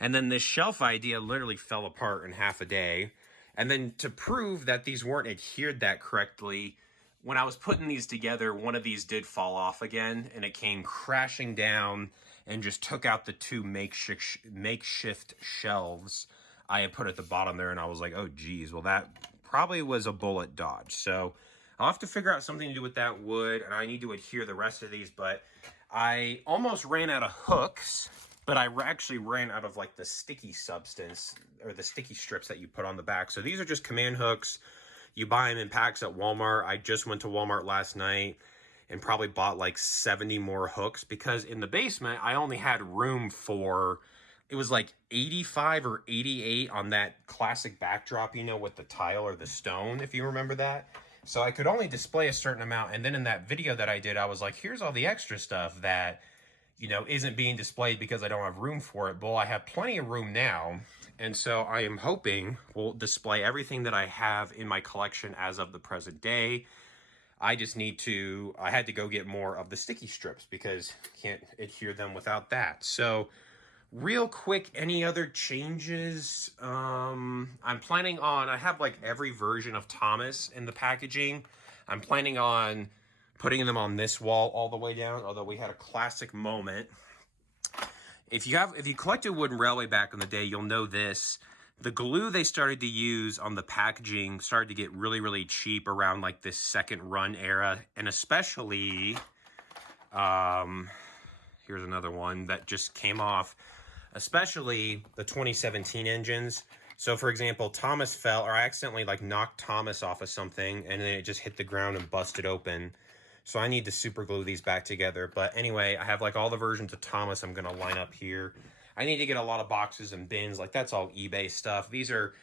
And then this shelf idea literally fell apart in half a day. And then to prove that these weren't adhered that correctly, when I was putting these together, one of these did fall off again, and it came crashing down and just took out the two makeshift shelves I had put at the bottom there. And I was like, oh geez, well that probably was a bullet dodge. So I'll have to figure out something to do with that wood, and I need to adhere the rest of these. But I almost ran out of hooks, but I actually ran out of like the sticky substance or the sticky strips that you put on the back. So these are just command hooks. You buy them in packs at Walmart. I just went to Walmart last night and probably bought like 70 more hooks, because in the basement, I only had room for, it was like 85 or 88 on that classic backdrop, you know, with the tile or the stone, if you remember that. So I could only display a certain amount. And then in that video that I did, I was like, here's all the extra stuff that, you know, isn't being displayed because I don't have room for it. Well, I have plenty of room now. And so I am hoping we'll display everything that I have in my collection as of the present day. I just need to, I had to go get more of the sticky strips because can't adhere them without that. So real quick, any other changes? I'm planning on, I have like every version of Thomas in the packaging. I'm planning on putting them on this wall all the way down, although we had a classic moment. If you collected Wooden Railway back in the day, you'll know this. The glue they started to use on the packaging started to get really, really cheap around like this second run era. And especially, here's another one that just came off, especially the 2017 engines. So for example, Thomas fell, or I accidentally like knocked Thomas off of something and then it just hit the ground and busted open. So I need to super glue these back together. But anyway, I have like all the versions of Thomas I'm going to line up here. I need to get a lot of boxes and bins. Like that's all eBay stuff. These are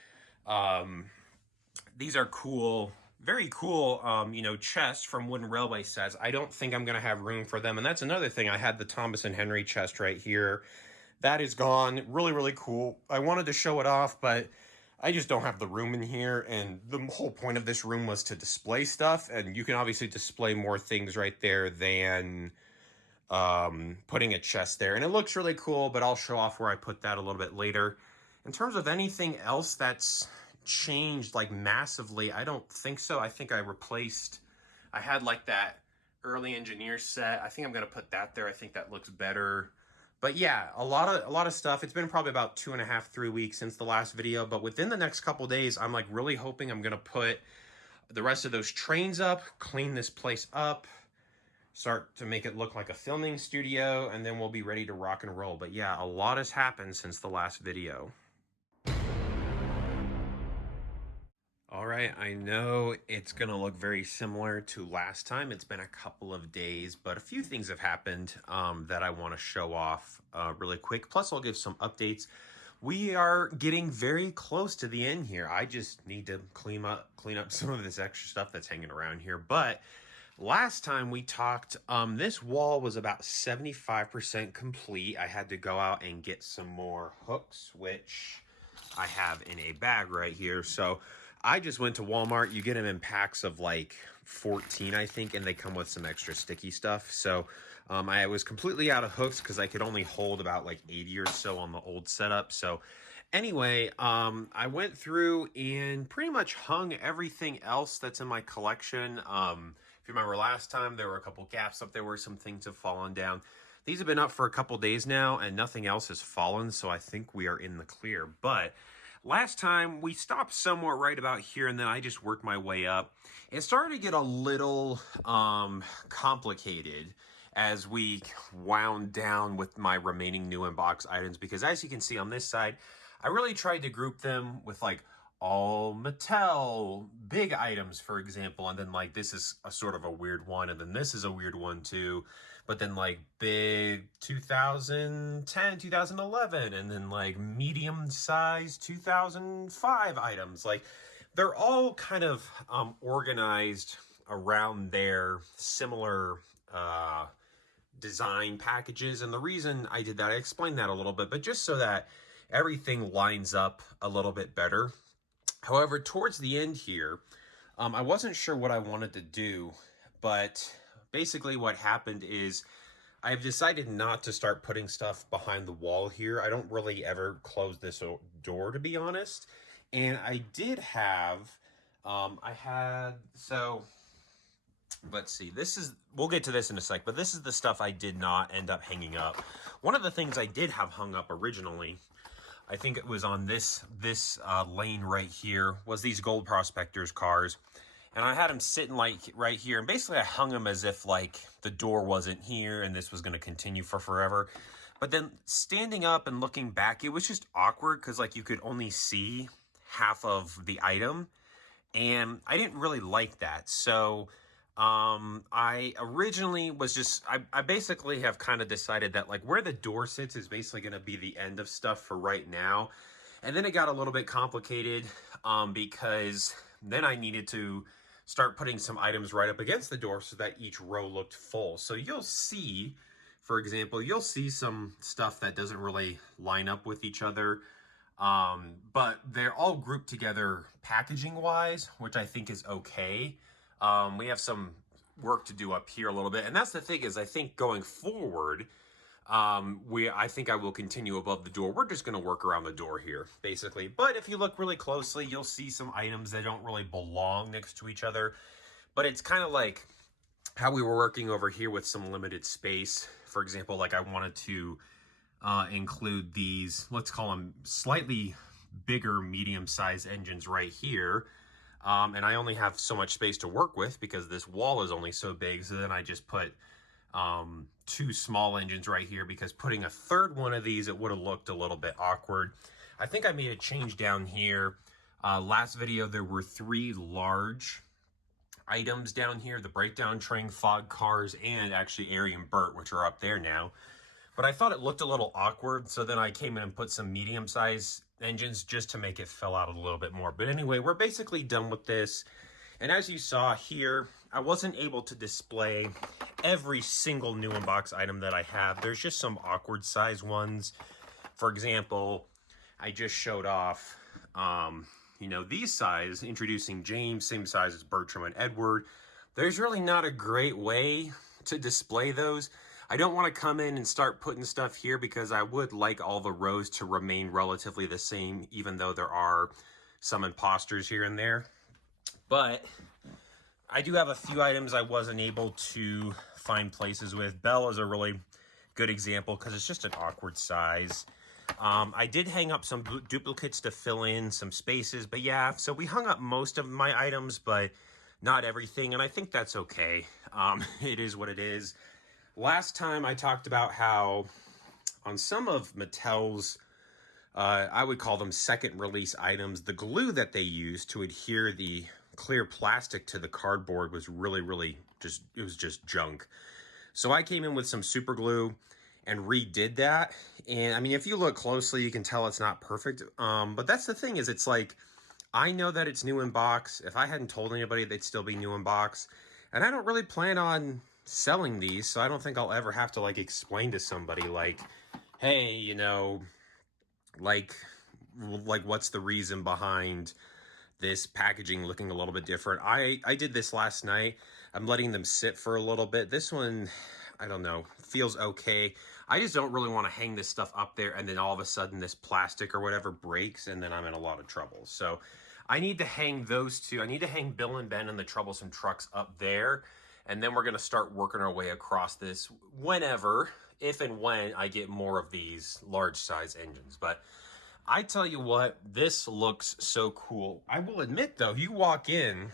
cool, very cool, you know, chests from Wooden Railway sets. I don't think I'm going to have room for them. And that's another thing. I had the Thomas and Henry chest right here. That is gone. Really, really cool. I wanted to show it off, but I just don't have the room in here. And the whole point of this room was to display stuff. And you can obviously display more things right there than putting a chest there. And it looks really cool, but I'll show off where I put that a little bit later. In terms of anything else that's changed like massively, I don't think so. I think I had like that early engineer set. I think I'm going to put that there. I think that looks better. But yeah, a lot of stuff. It's been probably about 2.5, 3 weeks since the last video, but within the next couple days, I'm like really hoping I'm going to put the rest of those trains up, clean this place up, start to make it look like a filming studio, and then we'll be ready to rock and roll. But yeah, a lot has happened since the last video. All right, I know it's gonna look very similar to last time. It's been a couple of days, but a few things have happened that I want to show off really quick. Plus, I'll give some updates. We are getting very close to the end here. I just need to clean up some of this extra stuff that's hanging around here. But last time we talked, this wall was about 75% complete. I had to go out and get some more hooks, which I have in a bag right here. So I just went to Walmart. You get them in packs of like 14, I think, and they come with some extra sticky stuff. So I was completely out of hooks because I could only hold about like 80 or so on the old setup. So anyway, I went through and pretty much hung everything else that's in my collection. If you remember last time, there were a couple gaps up there where some things have fallen down. These have been up for a couple days now and nothing else has fallen. So I think we are in the clear. But last time we stopped somewhere right about here and then I just worked my way up. It started to get a little complicated as we wound down with my remaining new in-box items, because as you can see on this side, I really tried to group them with like all Mattel big items, for example, and then like this is a sort of a weird one, and then this is a weird one too, but then like big 2010, 2011, and then like medium size 2005 items. Like they're all kind of organized around their similar design packages. And the reason I did that, I explained that a little bit, but just so that everything lines up a little bit better. However, towards the end here, I wasn't sure what I wanted to do, but basically what happened is I've decided not to start putting stuff behind the wall here. I don't really ever close this door, to be honest. And I did have, so let's see, we'll get to this in a sec, but this is the stuff I did not end up hanging up. One of the things I did have hung up originally, I think it was on this lane right here, was these Gold Prospectors cars. And I had them sitting like right here, and basically I hung them as if like the door wasn't here and this was going to continue for forever. But then standing up and looking back, it was just awkward because like you could only see half of the item, and I didn't really like that. So I originally was just, I basically have kind of decided that like where the door sits is basically going to be the end of stuff for right now. And then it got a little bit complicated because then I needed to start putting some items right up against the door so that each row looked full. So you'll see, for example, you'll see some stuff that doesn't really line up with each other. But they're all grouped together packaging wise, which I think is okay. We have some work to do up here a little bit. And that's the thing, is I think going forward, I think I will continue above the door. We're just going to work around the door here, basically. But if you look really closely, you'll see some items that don't really belong next to each other. But it's kind of like how we were working over here with some limited space. For example, like I wanted to include these, let's call them slightly bigger medium-sized engines right here. And I only have so much space to work with because this wall is only so big. So then I just put two small engines right here, because putting a third one of these, it would have looked a little bit awkward. I think I made a change down here. Last video, there were 3 large items down here: the breakdown train, fog cars, and actually Airy and Bert, which are up there now. But I thought it looked a little awkward, so then I came in and put some medium-sized engines just to make it fill out a little bit more. But anyway, we're basically done with this. And as you saw here, I wasn't able to display every single new in-box item that I have. There's just some awkward size ones. For example, I just showed off, you know, these size, introducing James, same size as Bertram and Edward. There's really not a great way to display those. I don't want to come in and start putting stuff here because I would like all the rows to remain relatively the same, even though there are some imposters here and there. But I do have a few items I wasn't able to find places with. Belle is a really good example because it's just an awkward size. I did hang up some duplicates to fill in some spaces, but yeah, so we hung up most of my items, but not everything, and I think that's okay. It is what it is. Last time I talked about how on some of Mattel's, I would call them second release items, the glue that they used to adhere the clear plastic to the cardboard was really just, it was just junk. So I came in with some super glue and redid that. And I mean, if you look closely, you can tell it's not perfect. But that's the thing, is it's like, I know that it's new in box. If I hadn't told anybody, they'd still be new in box. And I don't really plan on selling these, so I don't think I'll ever have to like explain to somebody like, hey, you know, like what's the reason behind this packaging looking a little bit different. I did this last night. I'm letting them sit for a little bit. This one, I don't know, feels okay. I just don't really want to hang this stuff up there and then all of a sudden this plastic or whatever breaks and then I'm in a lot of trouble. So I need to hang those two. I need to hang Bill and Ben and the Troublesome Trucks up there. And then we're going to start working our way across this whenever, if and when I get more of these large size engines. But I tell you what, this looks so cool. I will admit though, you walk in,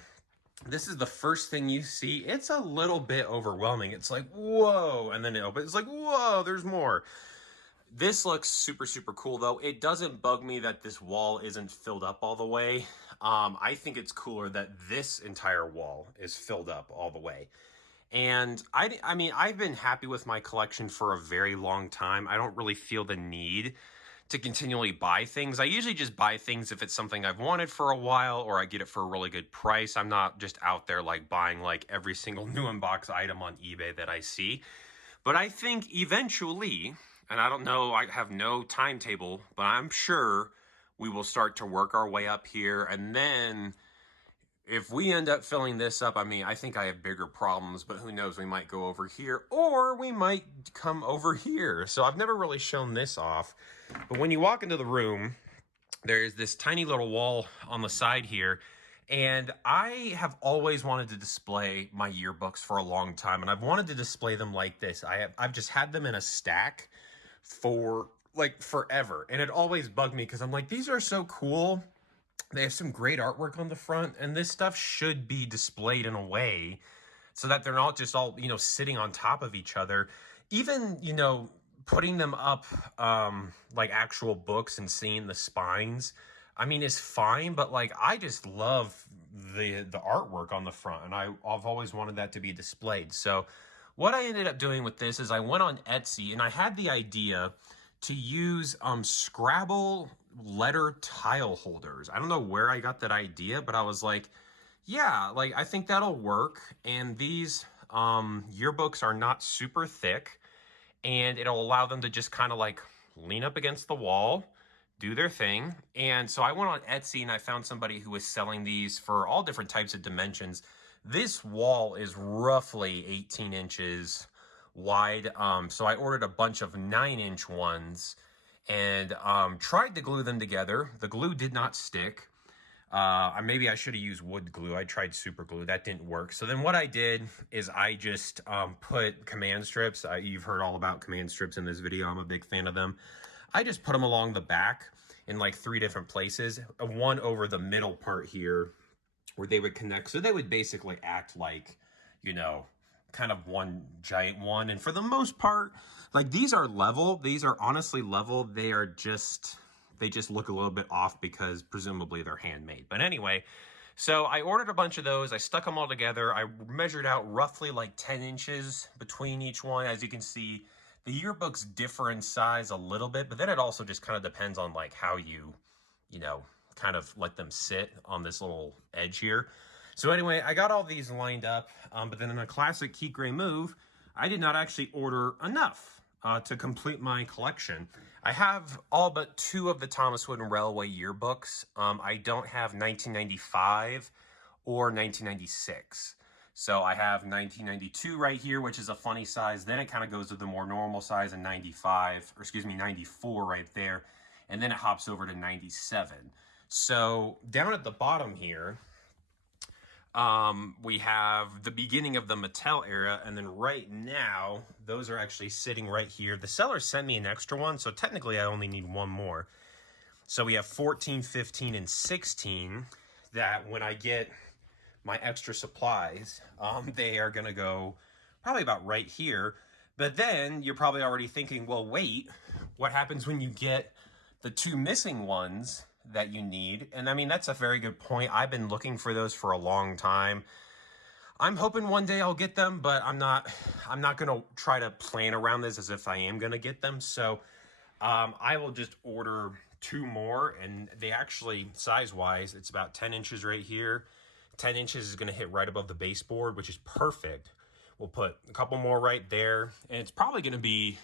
this is the first thing you see. It's a little bit overwhelming. It's like, whoa. And then it opens. It's like, whoa, there's more. This looks super cool though. It doesn't bug me that this wall isn't filled up all the way. I think it's cooler that this entire wall is filled up all the way. And I mean, I've been happy with my collection for a very long time. I don't really feel the need to continually buy things. I usually just buy things if it's something I've wanted for a while or I get it for a really good price. I'm not just out there like buying like every single new in-box item on eBay that I see. But I think eventually And I don't know, I have no timetable, but I'm sure we will start to work our way up here. And then if we end up filling this up, I mean, I think I have bigger problems, but who knows, we might go over here or we might come over here. So I've never really shown this off, but when you walk into the room, there's this tiny little wall on the side here. And I have always wanted to display my yearbooks for a long time, and I've wanted to display them like this. I've just had them in a stack for like forever, and it always bugged me because I'm like, these are so cool. They have some great artwork on the front, and this stuff should be displayed in a way so that they're not just all, you know, sitting on top of each other. Even, you know, putting them up like actual books and seeing the spines, I mean, is fine, but like I just love the artwork on the front, and I've always wanted that to be displayed. So what I ended up doing with this is I went on Etsy and I had the idea to use Scrabble letter tile holders. I don't know where I got that idea, but I was like, yeah, like I think that'll work. And these yearbooks are not super thick, and it'll allow them to just kind of like lean up against the wall, do their thing. And so I went on Etsy and I found somebody who was selling these for all different types of dimensions. This wall is roughly 18 inches wide. So I ordered a bunch of 9-inch ones and tried to glue them together. The glue did not stick. Maybe I should have used wood glue. I tried super glue. That didn't work. So then what I did is I just put command strips. You've heard all about command strips in this video. I'm a big fan of them. I just put them along the back in like 3 different places. One over the middle part here where they would connect. So they would basically act like, you know, kind of one giant one. And for the most part, like these are level. These are honestly level. They just look a little bit off because presumably they're handmade. But anyway, so I ordered a bunch of those. I stuck them all together. I measured out roughly like 10 inches between each one. As you can see, the yearbooks differ in size a little bit, but then it also just kind of depends on like how you know, kind of let them sit on this little edge here. So anyway, I got all these lined up, but then in a classic Keith Gray move, I did not actually order enough to complete my collection. I have all but 2 of the Thomas Wooden Railway yearbooks. I don't have 1995 or 1996. So I have 1992 right here, which is a funny size. Then it kind of goes to the more normal size in 94 right there. And then it hops over to 97. So down at the bottom here, we have the beginning of the Mattel era, and then right now, those are actually sitting right here. The seller sent me an extra one, so technically I only need one more. So we have 14, 15, and 16 that when I get my extra supplies, they are going to go probably about right here. But then you're probably already thinking, well, wait, what happens when you get the 2 missing ones that you need? And I mean, that's a very good point. I've been looking for those for a long time. I'm hoping one day I'll get them, but I'm not going to try to plan around this as if I am going to get them. So I will just order 2 more, and they actually, size-wise, it's about 10 inches right here. 10 inches is going to hit right above the baseboard, which is perfect. We'll put a couple more right there, and it's probably going to be,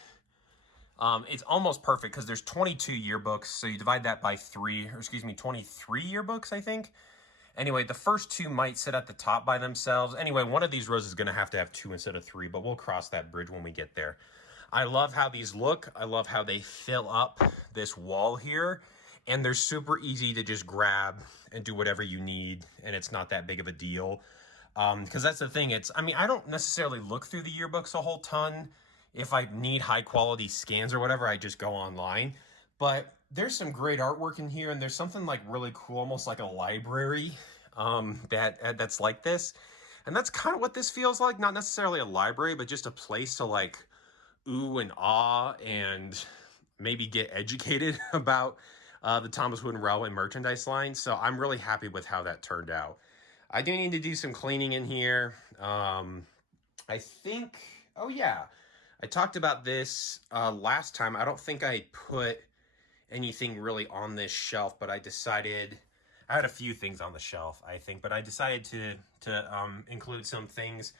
it's almost perfect because there's 22 yearbooks, so you divide that by 3, or excuse me, 23 yearbooks, I think. Anyway, the first 2 might sit at the top by themselves. Anyway, one of these rows is going to have 2 instead of 3, but we'll cross that bridge when we get there. I love how these look. I love how they fill up this wall here. And they're super easy to just grab and do whatever you need. And it's not that big of a deal. Because that's the thing. I mean, I don't necessarily look through the yearbooks a whole ton. If I need high quality scans or whatever, I just go online. But there's some great artwork in here. And there's something like really cool, almost like a library that's like this. And that's kind of what this feels like. Not necessarily a library, but just a place to like ooh and ah and maybe get educated about the Thomas Wooden Railway merchandise line. So I'm really happy with how that turned out. I do need to do some cleaning in here. I think, oh yeah, I talked about this last time. I don't think I put anything really on this shelf, but I had a few things on the shelf, I think, but I decided to include some things.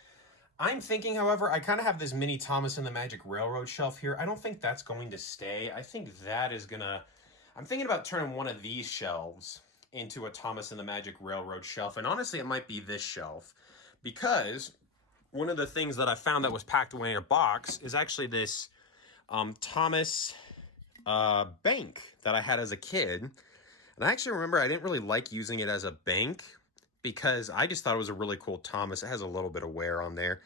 I'm thinking, however, I kind of have this mini Thomas and the Magic Railroad shelf here. I don't think that's going to stay. I think that is gonna, I'm thinking about turning one of these shelves into a Thomas and the Magic Railroad shelf. And honestly, it might be this shelf, because one of the things that I found that was packed away in a box is actually this Thomas bank that I had as a kid. And I actually remember I didn't really like using it as a bank because I just thought it was a really cool Thomas. It has a little bit of wear on there,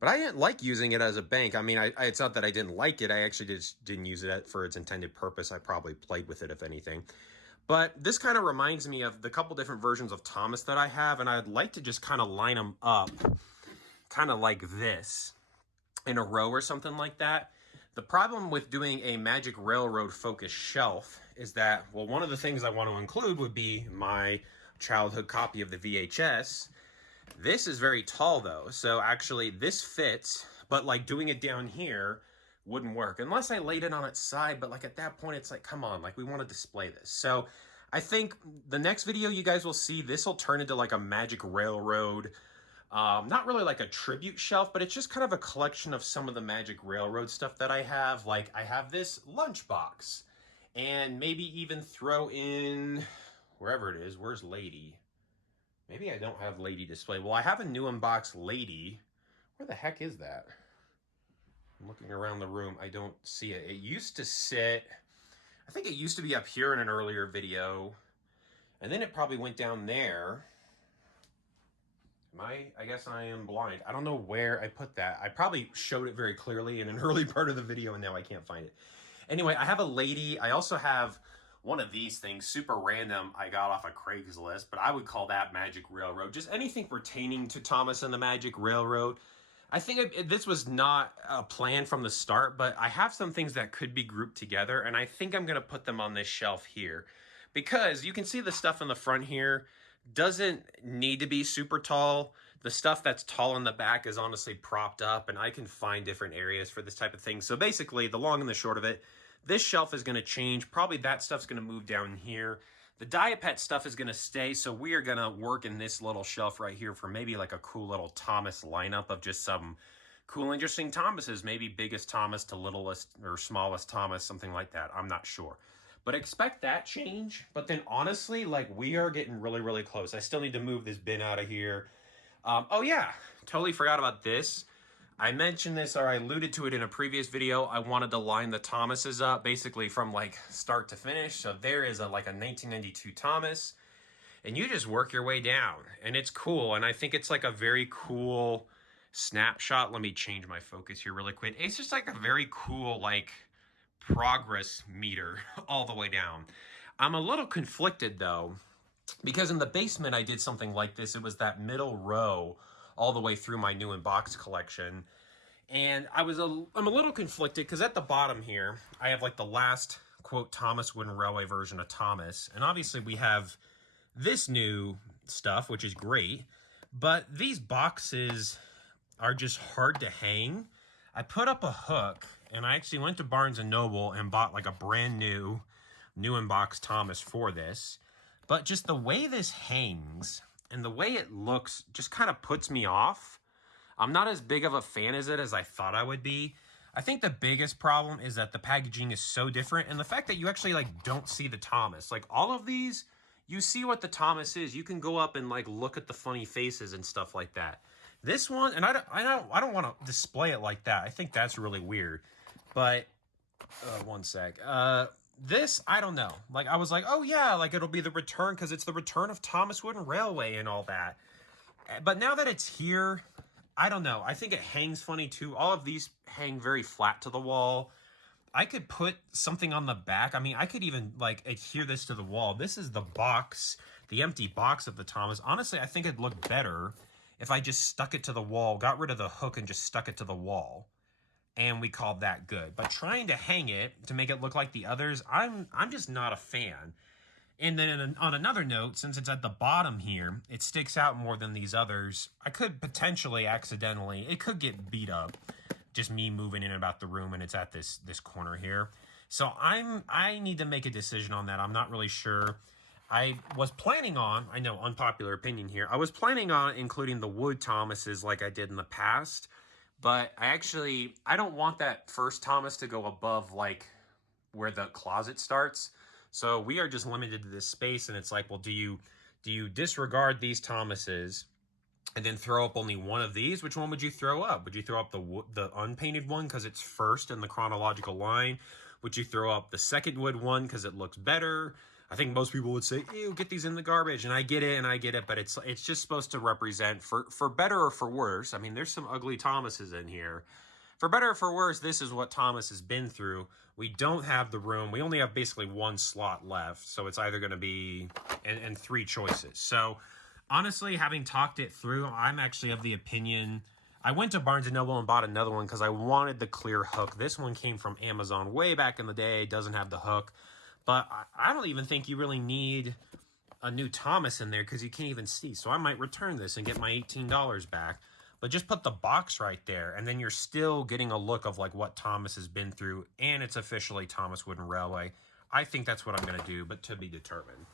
but I didn't like using it as a bank. I mean, it's not that I didn't like it. I actually just didn't use it for its intended purpose. I probably played with it, if anything. But this kind of reminds me of the couple different versions of Thomas that I have, and I'd like to just kind of line them up kind of like this in a row or something like that. The problem with doing a Magic Railroad focused shelf is that, well, one of the things I want to include would be my childhood copy of the VHS. This is very tall though, so actually this fits, but like doing it down here wouldn't work unless I laid it on its side. But like at that point, it's like, come on, like we want to display this. So I think the next video you guys will see, this will turn into like a Magic Railroad, not really like a tribute shelf, but it's just kind of a collection of some of the Magic Railroad stuff that I have. Like I have this lunchbox, and maybe even throw in, wherever it is, where's Lady? Maybe I don't have Lady display. Well, I have a new unboxed Lady. Where the heck is that? I'm looking around the room. I don't see it. It used to sit, I think it used to be up here in an earlier video, and then it probably went down there. I guess I am blind. I don't know where I put that. I probably showed it very clearly in an early part of the video, and now I can't find it. Anyway, I have a Lady. I also have one of these things, super random, I got off of Craigslist, but I would call that Magic Railroad. Just anything pertaining to Thomas and the Magic Railroad. I think this was not a plan from the start, but I have some things that could be grouped together, and I think I'm going to put them on this shelf here. Because you can see the stuff in the front here doesn't need to be super tall. The stuff that's tall in the back is honestly propped up, and I can find different areas for this type of thing. So basically, the long and the short of it, this shelf is going to change. Probably that stuff's going to move down here. The Diet Pet stuff is going to stay, so we are going to work in this little shelf right here for maybe like a cool little Thomas lineup of just some cool, interesting Thomases. Maybe biggest Thomas to littlest or smallest Thomas, something like that. I'm not sure. But expect that change. But then honestly, like we are getting really, really close. I still need to move this bin out of here. Oh yeah, totally forgot about this. I mentioned this, or I alluded to it in a previous video. I wanted to line the Thomases up basically from like start to finish. So there is like a 1992 Thomas, and you just work your way down, and it's cool. And I think it's like a very cool snapshot. Let me change my focus here really quick. It's just like a very cool like progress meter all the way down. I'm a little conflicted though, because in the basement I did something like this. It was that middle row all the way through my new in box collection, and I'm a little conflicted because at the bottom here I have like the last quote Thomas Wooden Railway version of Thomas, and obviously we have this new stuff, which is great, but these boxes are just hard to hang. I put up a hook, and I actually went to Barnes & Noble and bought like a brand new in box Thomas for this, but just the way this hangs and the way it looks just kind of puts me off. I'm not as big of a fan as it as I thought I would be. I think the biggest problem is that the packaging is so different, and the fact that you actually like don't see the Thomas. Like all of these, you see what the Thomas is. You can go up and like look at the funny faces and stuff like that. This one, and I don't want to display it like that. I think that's really weird. But one sec. This, I don't know. Like, I was like, oh yeah, like it'll be the return because it's the return of Thomas Wooden Railway and all that. But now that it's here, I don't know. I think it hangs funny too. All of these hang very flat to the wall. I could put something on the back. I mean, I could even like adhere this to the wall. This is the box, the empty box of the Thomas. Honestly, I think it'd look better if I just stuck it to the wall, got rid of the hook and just stuck it to the wall, and we called that good. But trying to hang it to make it look like the others, I'm just not a fan. And then on another note, since it's at the bottom here, it sticks out more than these others. I could potentially accidentally, it could get beat up, just me moving in about the room, and it's at this corner here. So I need to make a decision on that. I'm not really sure. I was planning on, I know, unpopular opinion here, I was planning on including the wood Thomases like I did in the past, but I don't want that first Thomas to go above like where the closet starts. So we are just limited to this space, and it's like, well, do you disregard these Thomases and then throw up only one of these? Which one would you throw up? Would you throw up the unpainted one because it's first in the chronological line? Would you throw up the second wood one because it looks better? I think most people would say, ew, get these in the garbage. And I get it, but it's just supposed to represent, for better or for worse. I mean, there's some ugly Thomases in here. For better or for worse, this is what Thomas has been through. We don't have the room. We only have basically one slot left. So it's either going to be, and three choices. So honestly, having talked it through, I'm actually of the opinion, I went to Barnes & Noble and bought another one because I wanted the clear hook. This one came from Amazon way back in the day. It doesn't have the hook. But I don't even think you really need a new Thomas in there because you can't even see. So I might return this and get my $18 back. But just put the box right there, and then you're still getting a look of like what Thomas has been through, and it's officially Thomas Wooden Railway. I think that's what I'm going to do, but to be determined.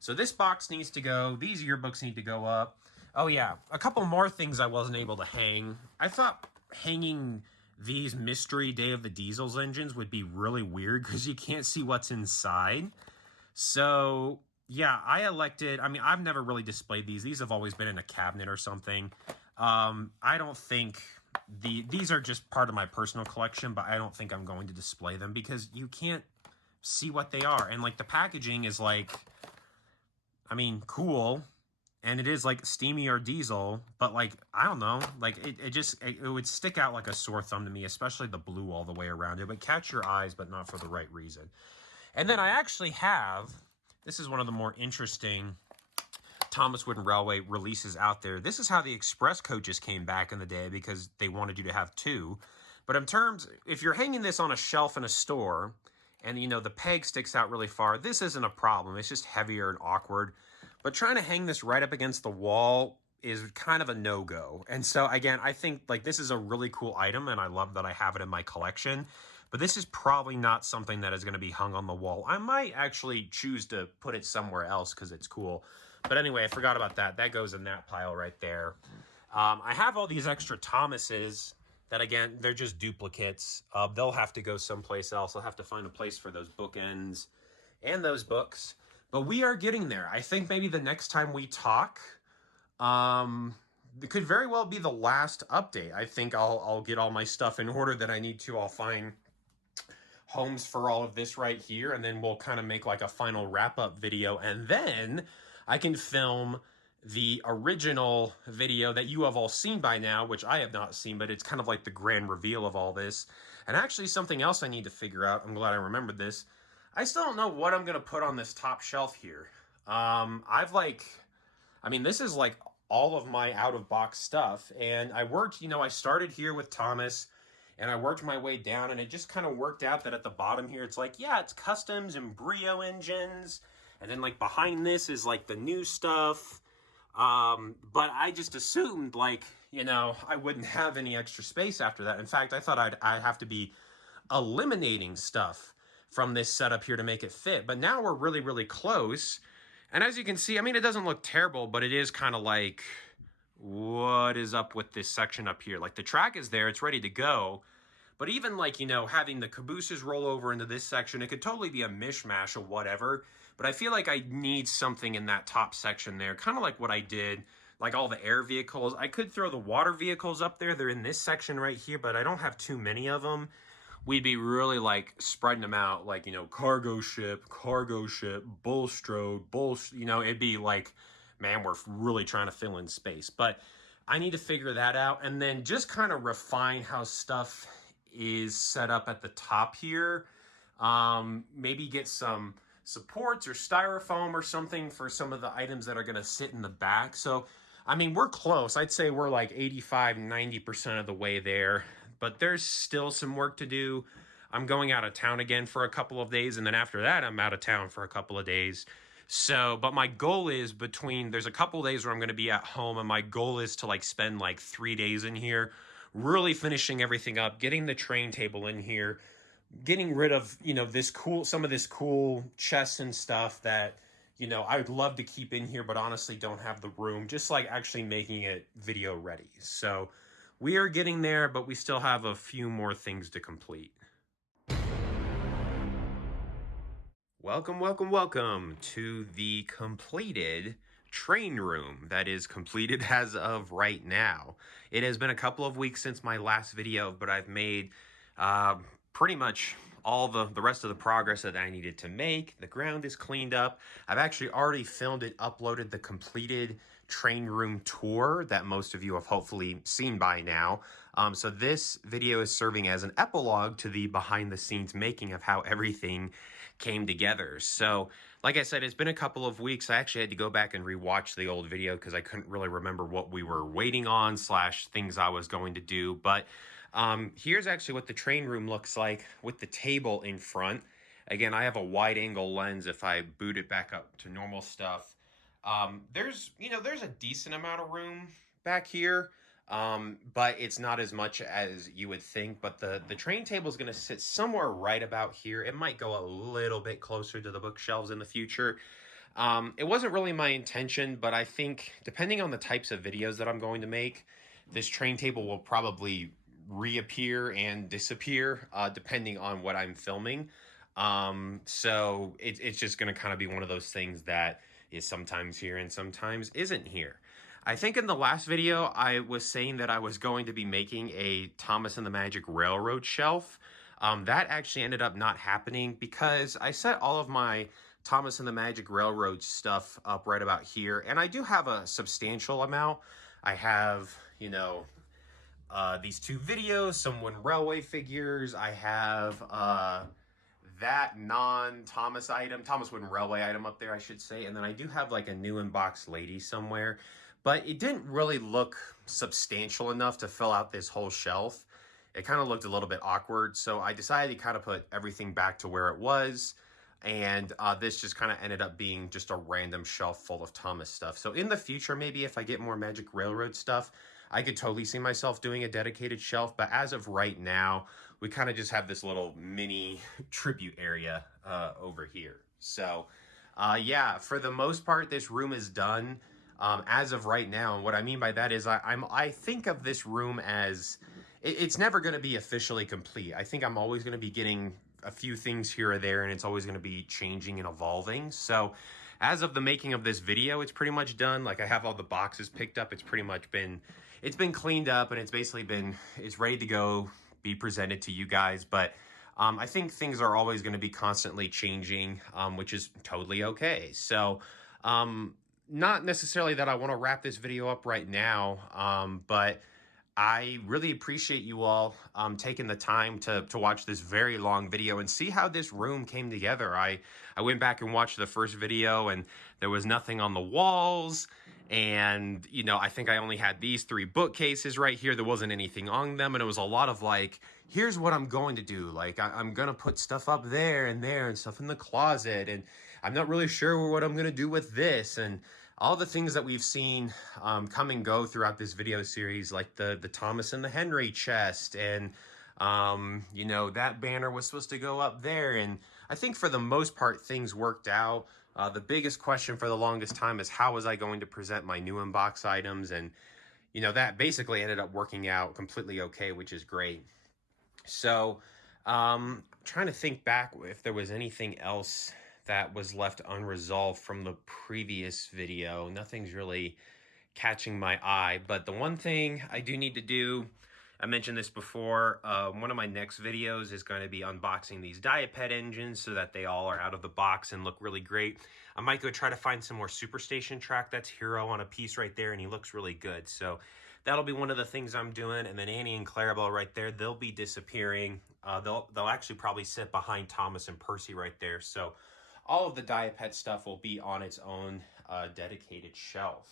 So this box needs to go. These yearbooks need to go up. Oh yeah, a couple more things I wasn't able to hang. I thought hanging these mystery Day of the Diesels engines would be really weird because you can't see what's inside. So yeah, I mean, I've never really displayed these. These have always been in a cabinet or something. I don't think these are just part of my personal collection, but I don't think I'm going to display them because you can't see what they are. And like the packaging is like, I mean, cool. And it is like steamy or diesel, but like, I don't know, like it would stick out like a sore thumb to me, especially the blue all the way around. It would catch your eyes, but not for the right reason. And then I actually have, this is one of the more interesting Thomas Wooden Railway releases out there. This is how the express coaches came back in the day because they wanted you to have two. But in terms, if you're hanging this on a shelf in a store and, you know, the peg sticks out really far, this isn't a problem. It's just heavier and awkward. But trying to hang this right up against the wall is kind of a no-go. And so, again, I think, like, this is a really cool item, and I love that I have it in my collection. But this is probably not something that is going to be hung on the wall. I might actually choose to put it somewhere else because it's cool. But anyway, I forgot about that. That goes in that pile right there. I have all these extra Thomases that, again, they're just duplicates. They'll have to go someplace else. I'll have to find a place for those bookends and those books. But we are getting there. I think maybe the next time we talk, it could very well be the last update. I think I'll get all my stuff in order that I need to. I'll find homes for all of this right here, and then we'll kind of make like a final wrap-up video, and then I can film the original video that you have all seen by now, which I have not seen, but it's kind of like the grand reveal of all this. And actually something else I need to figure out, I'm glad I remembered this, I still don't know what I'm going to put on this top shelf here. This is like all of my out-of-box stuff, and I worked, you know, I started here with Thomas, and I worked my way down, and it just kind of worked out that at the bottom here, it's like, yeah, it's customs and Brio engines, and then like behind this is like the new stuff. But I just assumed, like, you know, I wouldn't have any extra space after that. In fact, I thought I'd have to be eliminating stuff from this setup here to make it fit. But now we're really, really close. And as you can see, I mean, it doesn't look terrible, but it is kind of like, what is up with this section up here? Like, the track is there, it's ready to go. But even like, you know, having the cabooses roll over into this section, it could totally be a mishmash of whatever. But I feel like I need something in that top section there, kind of like what I did, like all the air vehicles. I could throw the water vehicles up there. They're in this section right here, but I don't have too many of them. We'd be really like spreading them out, like, you know, cargo ship, Bulstrode, you know, it'd be like, man, we're really trying to fill in space. But I need to figure that out and then just kind of refine how stuff is set up at the top here. Maybe get some supports or styrofoam or something for some of the items that are going to sit in the back. So, I mean, we're close. I'd say we're like 85, 90% of the way there, but there's still some work to do. I'm going out of town again for a couple of days, and then after that, I'm out of town for a couple of days. So, but my goal is there's a couple of days where I'm going to be at home, and my goal is to like spend like 3 days in here, really finishing everything up, getting the train table in here, getting rid of, you know, some of this cool chests and stuff that, you know, I would love to keep in here, but honestly don't have the room, just like actually making it video ready. So we are getting there, but we still have a few more things to complete. Welcome, welcome, welcome to the completed train room that is completed as of right now. It has been a couple of weeks since my last video, but I've made pretty much all the rest of the progress that I needed to make. The ground is cleaned up. I've actually already filmed and uploaded the completed train room tour that most of you have hopefully seen by now. So this video is serving as an epilogue to the behind the scenes making of how everything came together. So like I said, it's been a couple of weeks. I actually had to go back and rewatch the old video because I couldn't really remember what we were waiting on / things I was going to do. But here's actually what the train room looks like with the table in front. Again, I have a wide angle lens. If I boot it back up to normal stuff, there's a decent amount of room back here. But it's not as much as you would think. But the train table is going to sit somewhere right about here. It might go a little bit closer to the bookshelves in the future. It wasn't really my intention, but I think depending on the types of videos that I'm going to make, this train table will probably reappear and disappear depending on what I'm filming. So it's just going to kind of be one of those things that is sometimes here and sometimes isn't here. I think in the last video, I was saying that I was going to be making a Thomas and the Magic Railroad shelf. That actually ended up not happening because I set all of my Thomas and the Magic Railroad stuff up right about here. And I do have a substantial amount. I have, you know, these 2 videos, some Wooden Railway figures. I have that non-Thomas item, Thomas Wooden Railway item up there, I should say. And then I do have like a new Unboxed Lady somewhere. But it didn't really look substantial enough to fill out this whole shelf. It kind of looked a little bit awkward. So I decided to kind of put everything back to where it was. And this just kind of ended up being just a random shelf full of Thomas stuff. So in the future, maybe if I get more Magic Railroad stuff, I could totally see myself doing a dedicated shelf. But as of right now, we kind of just have this little mini tribute area over here. So yeah, for the most part, this room is done. As of right now. And what I mean by that is I think of this room as it's never going to be officially complete. I think I'm always going to be getting a few things here or there, and it's always going to be changing and evolving. So as of the making of this video, it's pretty much done. Like I have all the boxes picked up. It's pretty much been cleaned up, and it's basically it's ready to go, be presented to you guys. But I think things are always going to be constantly changing, which is totally okay. So not necessarily that I want to wrap this video up right now, but I really appreciate you all taking the time to watch this very long video and see how this room came together. I went back and watched the first video, and there was nothing on the walls. And, you know, I think I only had these 3 bookcases right here. There wasn't anything on them. And it was a lot of like, here's what I'm going to do. Like, I'm going to put stuff up there and stuff in the closet. And I'm not really sure what I'm going to do with this. And all the things that we've seen come and go throughout this video series, like the Thomas and the Henry chest. And, you know, that banner was supposed to go up there. And I think for the most part, things worked out. The biggest question for the longest time is how was I going to present my new unbox items? And, you know, that basically ended up working out completely okay, which is great. So, trying to think back if there was anything else that was left unresolved from the previous video. Nothing's really catching my eye, but the one thing I do need to do, I mentioned this before, one of my next videos is going to be unboxing these Diapet engines so that they all are out of the box and look really great. I might go try to find some more Superstation track. That's Hero on a piece right there, and he looks really good. So that'll be one of the things I'm doing. And then Annie and Clarabelle right there, they'll be disappearing. They'll actually probably sit behind Thomas and Percy right there. So all of the Diapet stuff will be on its own dedicated shelf.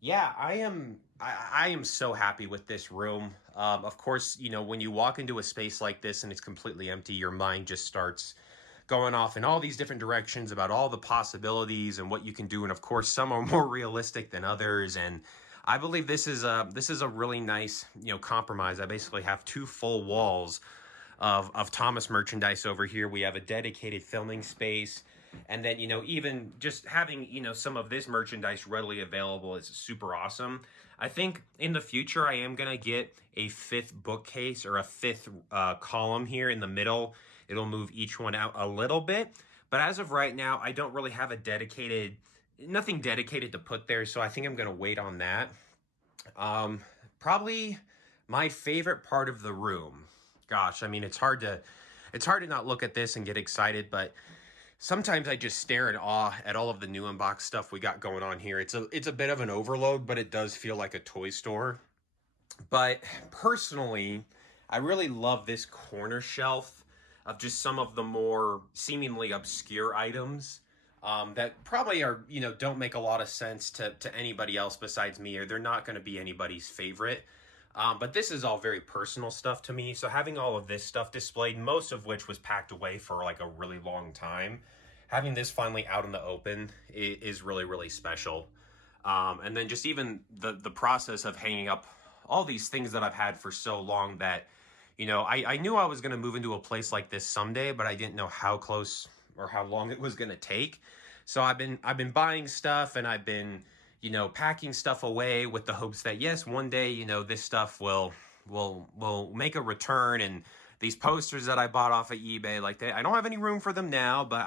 Yeah, I am so happy with this room. Of course, you know, when you walk into a space like this and it's completely empty, your mind just starts going off in all these different directions about all the possibilities and what you can do. And of course, some are more realistic than others. And I believe this is a really nice, you know, compromise. I basically have 2 full walls of Thomas merchandise over here. We have a dedicated filming space. And then, even just having, some of this merchandise readily available is super awesome. I think in the future, I am going to get a fifth bookcase or a fifth column here in the middle. It'll move each one out a little bit. But as of right now, I don't really have nothing dedicated to put there. So I think I'm going to wait on that. Probably my favorite part of the room. Gosh, I mean, it's hard to not look at this and get excited, but sometimes I just stare in awe at all of the new unboxed stuff we got going on here. It's a bit of an overload, but it does feel like a toy store. But personally, I really love this corner shelf of just some of the more seemingly obscure items that probably are, don't make a lot of sense to anybody else besides me, or they're not going to be anybody's favorite. But this is all very personal stuff to me. So having all of this stuff displayed, most of which was packed away for like a really long time, having this finally out in the open is really, really special. And then just even the process of hanging up all these things that I've had for so long that, I knew I was going to move into a place like this someday, but I didn't know how close or how long it was going to take. So I've been buying stuff, and I've been, packing stuff away with the hopes that yes, one day, this stuff will make a return. And these posters that I bought off of eBay, like I don't have any room for them now, but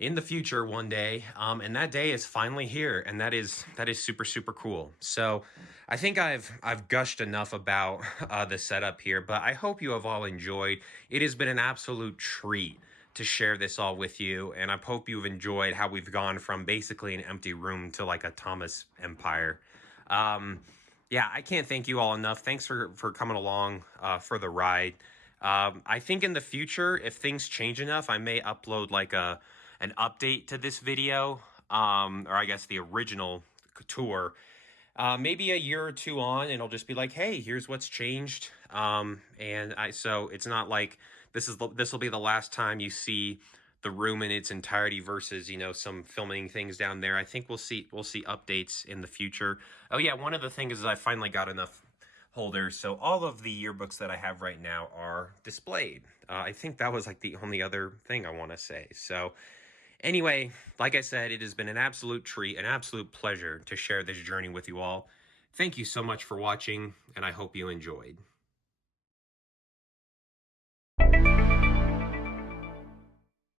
in the future one day, and that day is finally here, and that is super, super cool. So I think I've gushed enough about the setup here, but I hope you have all enjoyed. It has been an absolute treat to share this all with you, and I hope you've enjoyed how we've gone from basically an empty room to like a Thomas empire. Yeah, I can't thank you all enough. Thanks for coming along for the ride. I think in the future, if things change enough, I may upload like an update to this video, or I guess the original tour, maybe a year or two on, and I'll just be like, hey, here's what's changed. So it's not like this will be the last time you see the room in its entirety versus, some filming things down there. I think we'll see updates in the future. Oh yeah, one of the things is I finally got enough holders, so all of the yearbooks that I have right now are displayed. I think that was like the only other thing I want to say. So anyway, like I said, it has been an absolute treat, an absolute pleasure to share this journey with you all. Thank you so much for watching, and I hope you enjoyed.